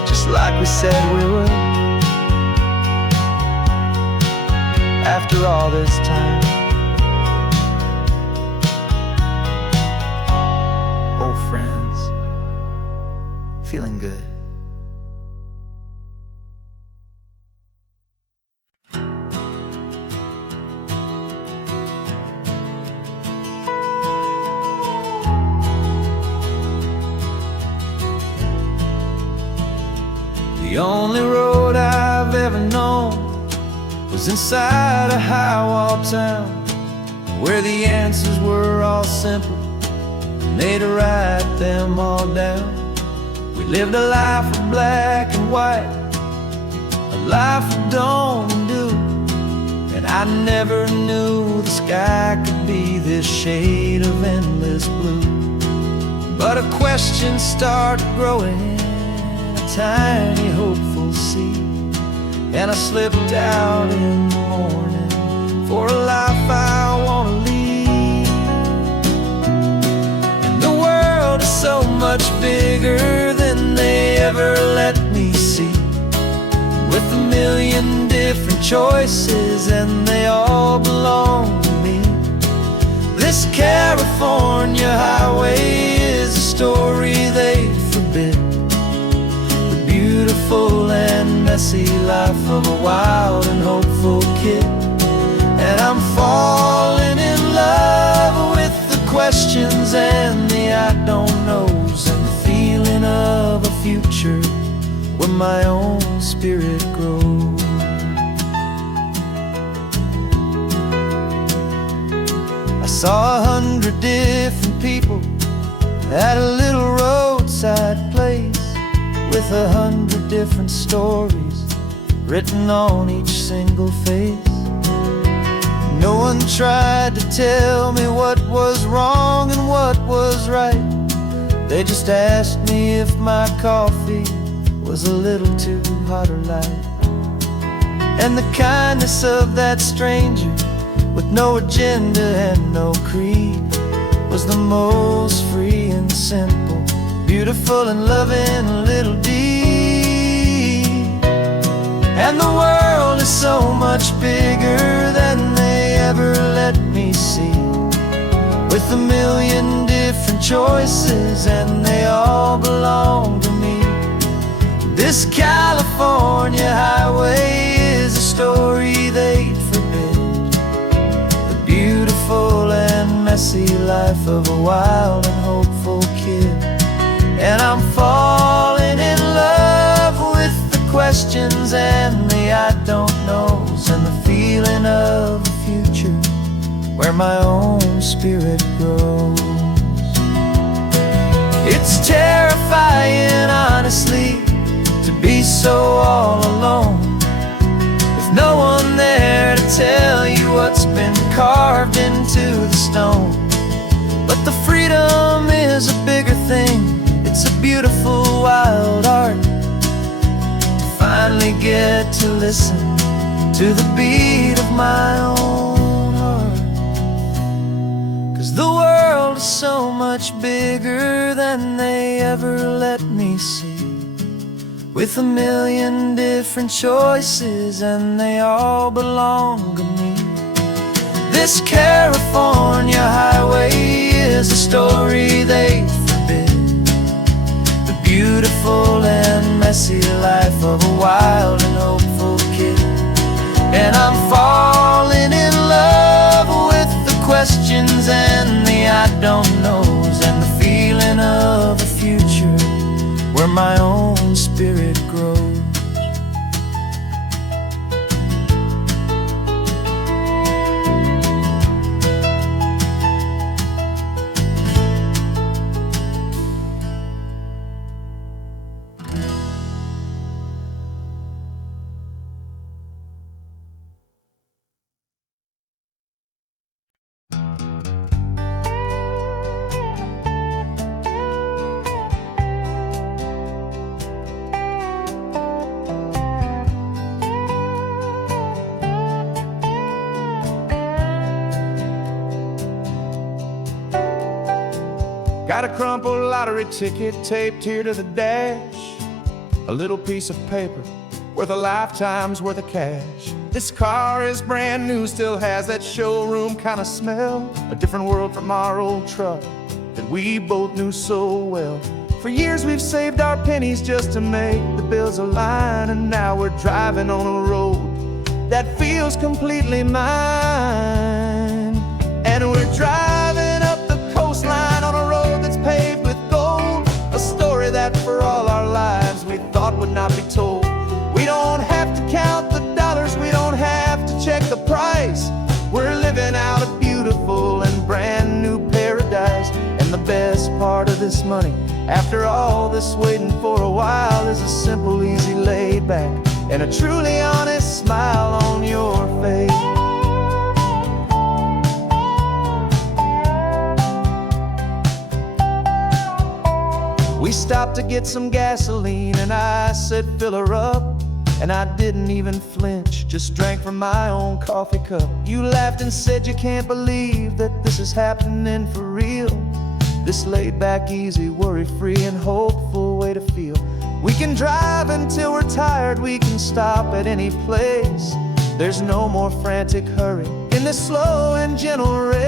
just like we said we would. After all this time, old friends, feeling good. The only road I've ever known was inside a high-wall town, where the answers were all simple, and they'd write them all down. We lived a life of black and white, a life of dawn and dew, and I never knew the sky could be this shade of endless blue. But a question started growing, tiny hopeful seed, and I slipped out in the morning for a life I want to lead. And the world is so much bigger than they ever let me see, with a million different choices and they all belong to me. This California highway is a story they forbid, beautiful and messy life of a wild and hopeful kid. And I'm falling in love with the questions and the I don't knows, and the feeling of a future where my own spirit grows. I saw 100 different people at a little roadside place, with 100 different stories written on each single face. No one tried to tell me what was wrong and what was right, They just asked me if my coffee was a little too hot or light. And the kindness of that stranger, with no agenda and no creed, was the most free and simple, beautiful and loving little deed. And the world is so much bigger than they ever let me see, with a million different choices and they all belong to me. This California highway is a story they'd forbid, the beautiful and messy life of a wild and hopeful kid. And I'm falling in love with the questions and the I don't knows, and the feeling of a future where my own spirit grows. It's terrifying, honestly, to be so all alone, with no one there to tell you what's been carved into the stone. But the freedom is a bigger thing. It's a beautiful wild art to finally get to listen to the beat of my own heart. 'Cause the world is so much bigger than they ever let me see, with a million different choices and they all belong to me. This California highway is a story they forbid, the beautiful and messy life of a wild and hopeful kid. And I'm falling in love with the questions and the I don't knows, and the feeling of a future where my own spirit grows. Got a crumpled lottery ticket taped here to the dash, a little piece of paper worth a lifetime's worth of cash. This car is brand new, still has that showroom kind of smell, a different world from our old truck that we both knew so well. For years we've saved our pennies just to make the bills align, and now we're driving on a road that feels completely mine. And we're driving up the coastline on a road that's paved with gold, a story that for all our lives we thought would not be told. We don't have to count the dollars, we don't have to check the price. We're living out a beautiful and brand new paradise. And the best part of this money, after all this waiting for a while, is a simple, easy, laid back, and a truly honest smile on your face. We stopped to get some gasoline and I said fill her up, and I didn't even flinch, just drank from my own coffee cup. You laughed and said you can't believe that this is happening for real, this laid back, easy, worry-free and hopeful way to feel. We can drive until we're tired, we can stop at any place. There's no more frantic hurry in this slow and gentle race.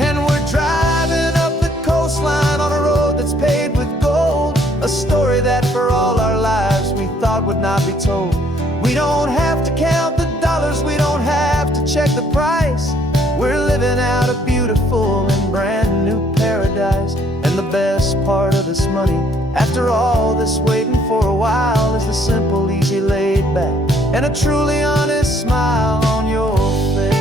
And we're driving up the coastline on a road that's paved with gold, a story that for all our lives we thought would not be told. We don't have to count the dollars, we don't have to check the price. We're living out a beautiful and brand new paradise. And the best part of this money, after all this waiting for a while, is the simple, easy, laid back, and a truly honest smile on your face.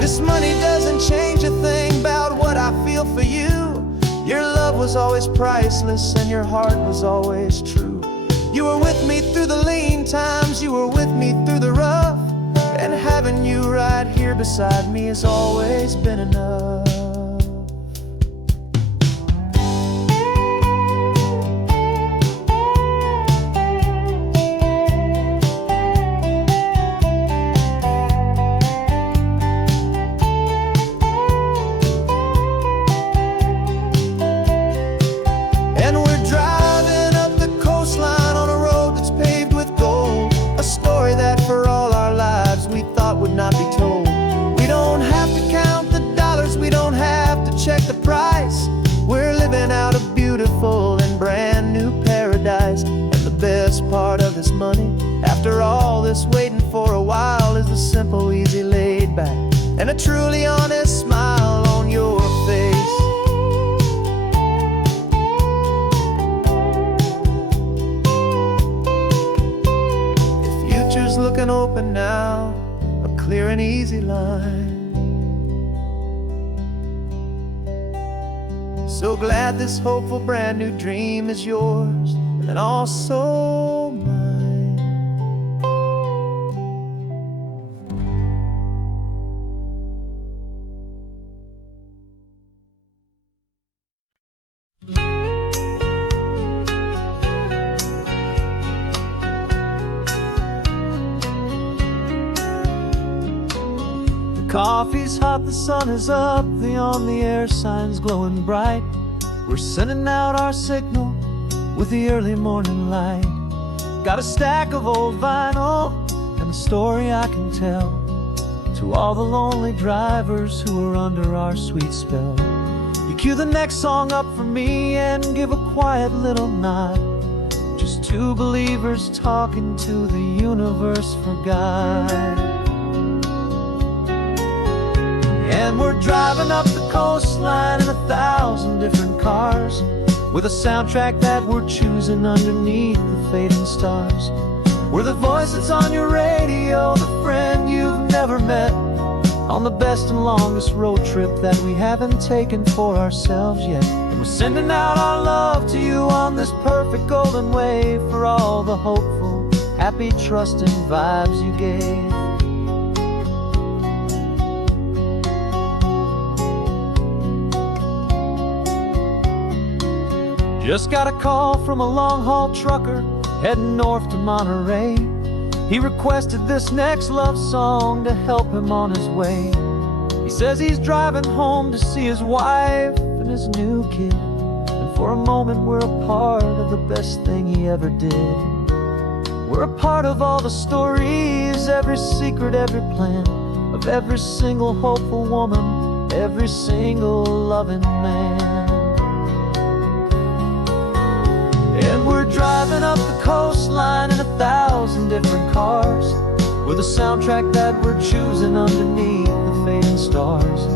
This money doesn't change a thing about what I feel for you. Your love was always priceless and your heart was always true. You were with me through the lean times, you were with me through the rough, And having you right here beside me has always been enough. And we're driving up the coastline on a road that's paved with gold, a story that for all our lives we thought would not be told. We don't have to count the dollars, we don't have to check the price. We're living out a beautiful and brand new paradise. And the best part of this money, after all this waiting for a while, is the simple, easy, laid back, and a truly honest smile on your face. Looking open now, a clear and easy line. So glad this hopeful brand new dream is yours and also mine. Coffee's hot, the sun is up, the on the air sign's glowing bright. We're sending out our signal with the early morning light. Got a stack of old vinyl and a story I can tell to all the lonely drivers who are under our sweet spell. You cue the next song up for me and give a quiet little nod. Just two believers talking to the universe for God. And we're driving up the coastline in 1,000 different cars, with a soundtrack that we're choosing underneath the fading stars. We're the voice that's on your radio, the friend you've never met, on the best and longest road trip that we haven't taken for ourselves yet. And we're sending out our love to you on this perfect golden wave, for all the hopeful, happy, trusting vibes you gave. Just got a call from a long-haul trucker heading north to Monterey. He requested this next love song to help him on his way. He says he's driving home to see his wife and his new kid, and for a moment we're a part of the best thing he ever did. We're a part of all the stories, every secret, every plan, of every single hopeful woman, every single loving man. And we're driving up the coastline in 1,000 different cars, with a soundtrack that we're choosing underneath the fading stars.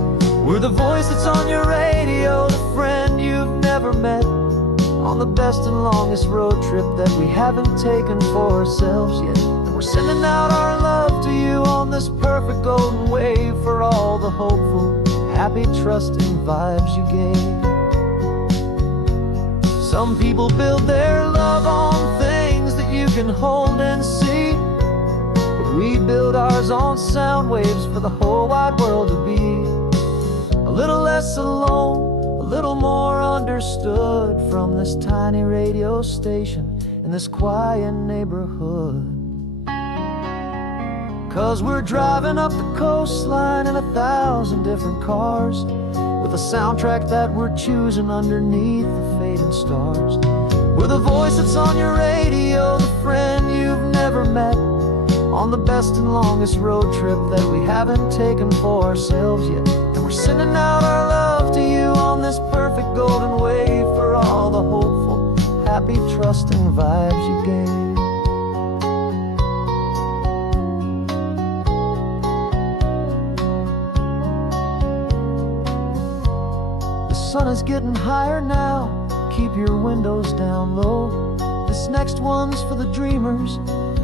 We're the voice that's on your radio, the friend you've never met, on the best and longest road trip that we haven't taken for ourselves yet. And we're sending out our love to you on this perfect golden wave, for all the hopeful, happy, trusting vibes you gave. Some people build their love on things that you can hold and see, but we build ours on sound waves for the whole wide world to be a little less alone, a little more understood, from this tiny radio station in this quiet neighborhood. 'Cause we're driving up the coastline in 1,000 different cars, with a soundtrack that we're choosing underneath the fading stars. We're the voice that's on your radio, the friend you've never met, on the best and longest road trip that we haven't taken for ourselves yet. And we're sending out our love to you on this perfect golden wave, for all the hopeful, happy, trusting vibes you gave. The sun is getting higher now, keep your windows down low. This next one's for the dreamers,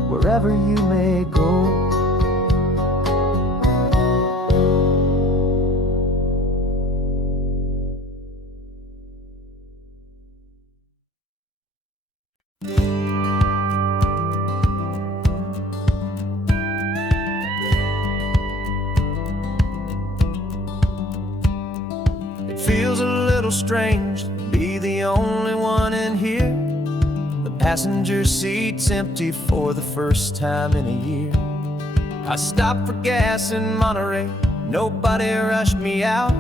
wherever you may go. little strange to be the only one in here. The passenger seat's empty for the first time in a year. I stopped for gas in Monterey, nobody rushed me out.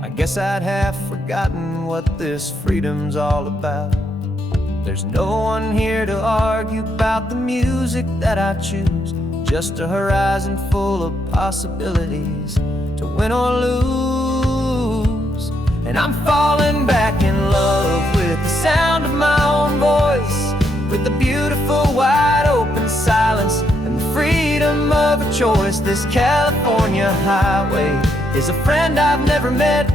I guess I'd have forgotten what this freedom's all about. There's no one here to argue about the music that I choose, just a horizon full of possibilities to win or lose. And I'm falling back in love with the sound of my own voice, with the beautiful wide open silence and the freedom of a choice. This California highway is a friend I've never met,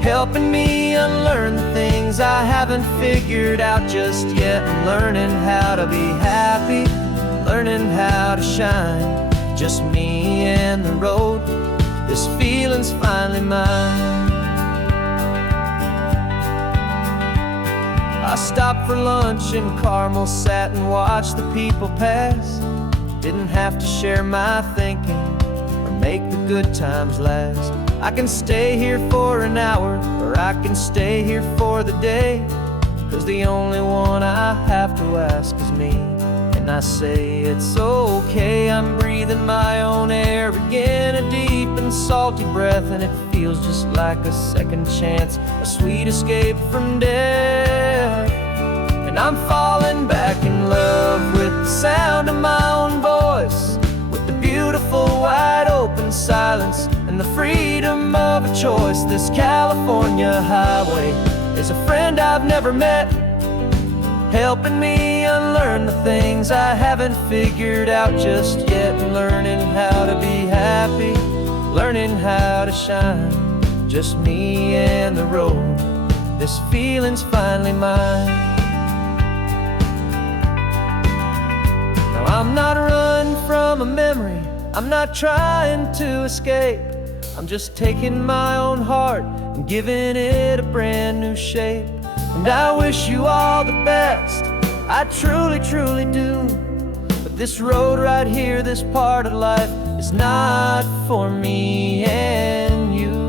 helping me unlearn the things I haven't figured out just yet. I'm learning how to be happy, learning how to shine, just me and the road. This feeling's finally mine. I stopped for lunch in Carmel, sat and watched the people pass. Didn't have to share my thinking or make the good times last. I can stay here for an hour, or I can stay here for the day, 'cause the only one I have to ask is me. And I say it's okay, I'm breathing my own air again, a deep and salty breath, and it feels just like a second chance, a sweet escape from death. And I'm falling back in love with the sound of my own voice, with the beautiful wide open silence and the freedom of a choice. This California highway is a friend I've never met, helping me unlearn the things I haven't figured out just yet. Learning how to be happy, learning how to shine, just me and the road. This feeling's finally mine. Now I'm not running from a memory, I'm not trying to escape. I'm just taking my own heart and giving it a brand new shape. And I wish you all the best, I truly, truly do. But this road right here, this part of life, is not for me and you.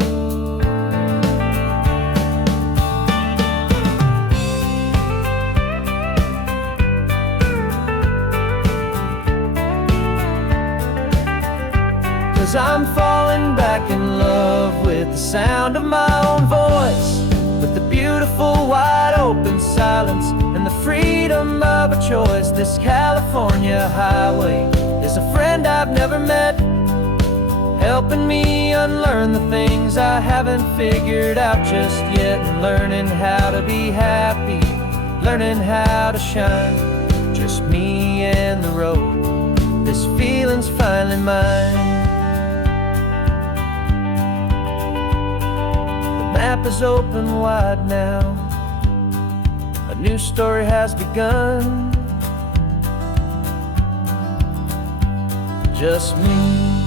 Cause I'm falling back in love with the sound of my own voice, with the beautiful wide open silence and the freedom of a choice. This California highway is a friend I've never met, helping me unlearn the things I haven't figured out just yet. And learning how to be happy, learning how to shine, just me and the road. This feeling's finally mine. The map is open wide now, a new story has begun, just me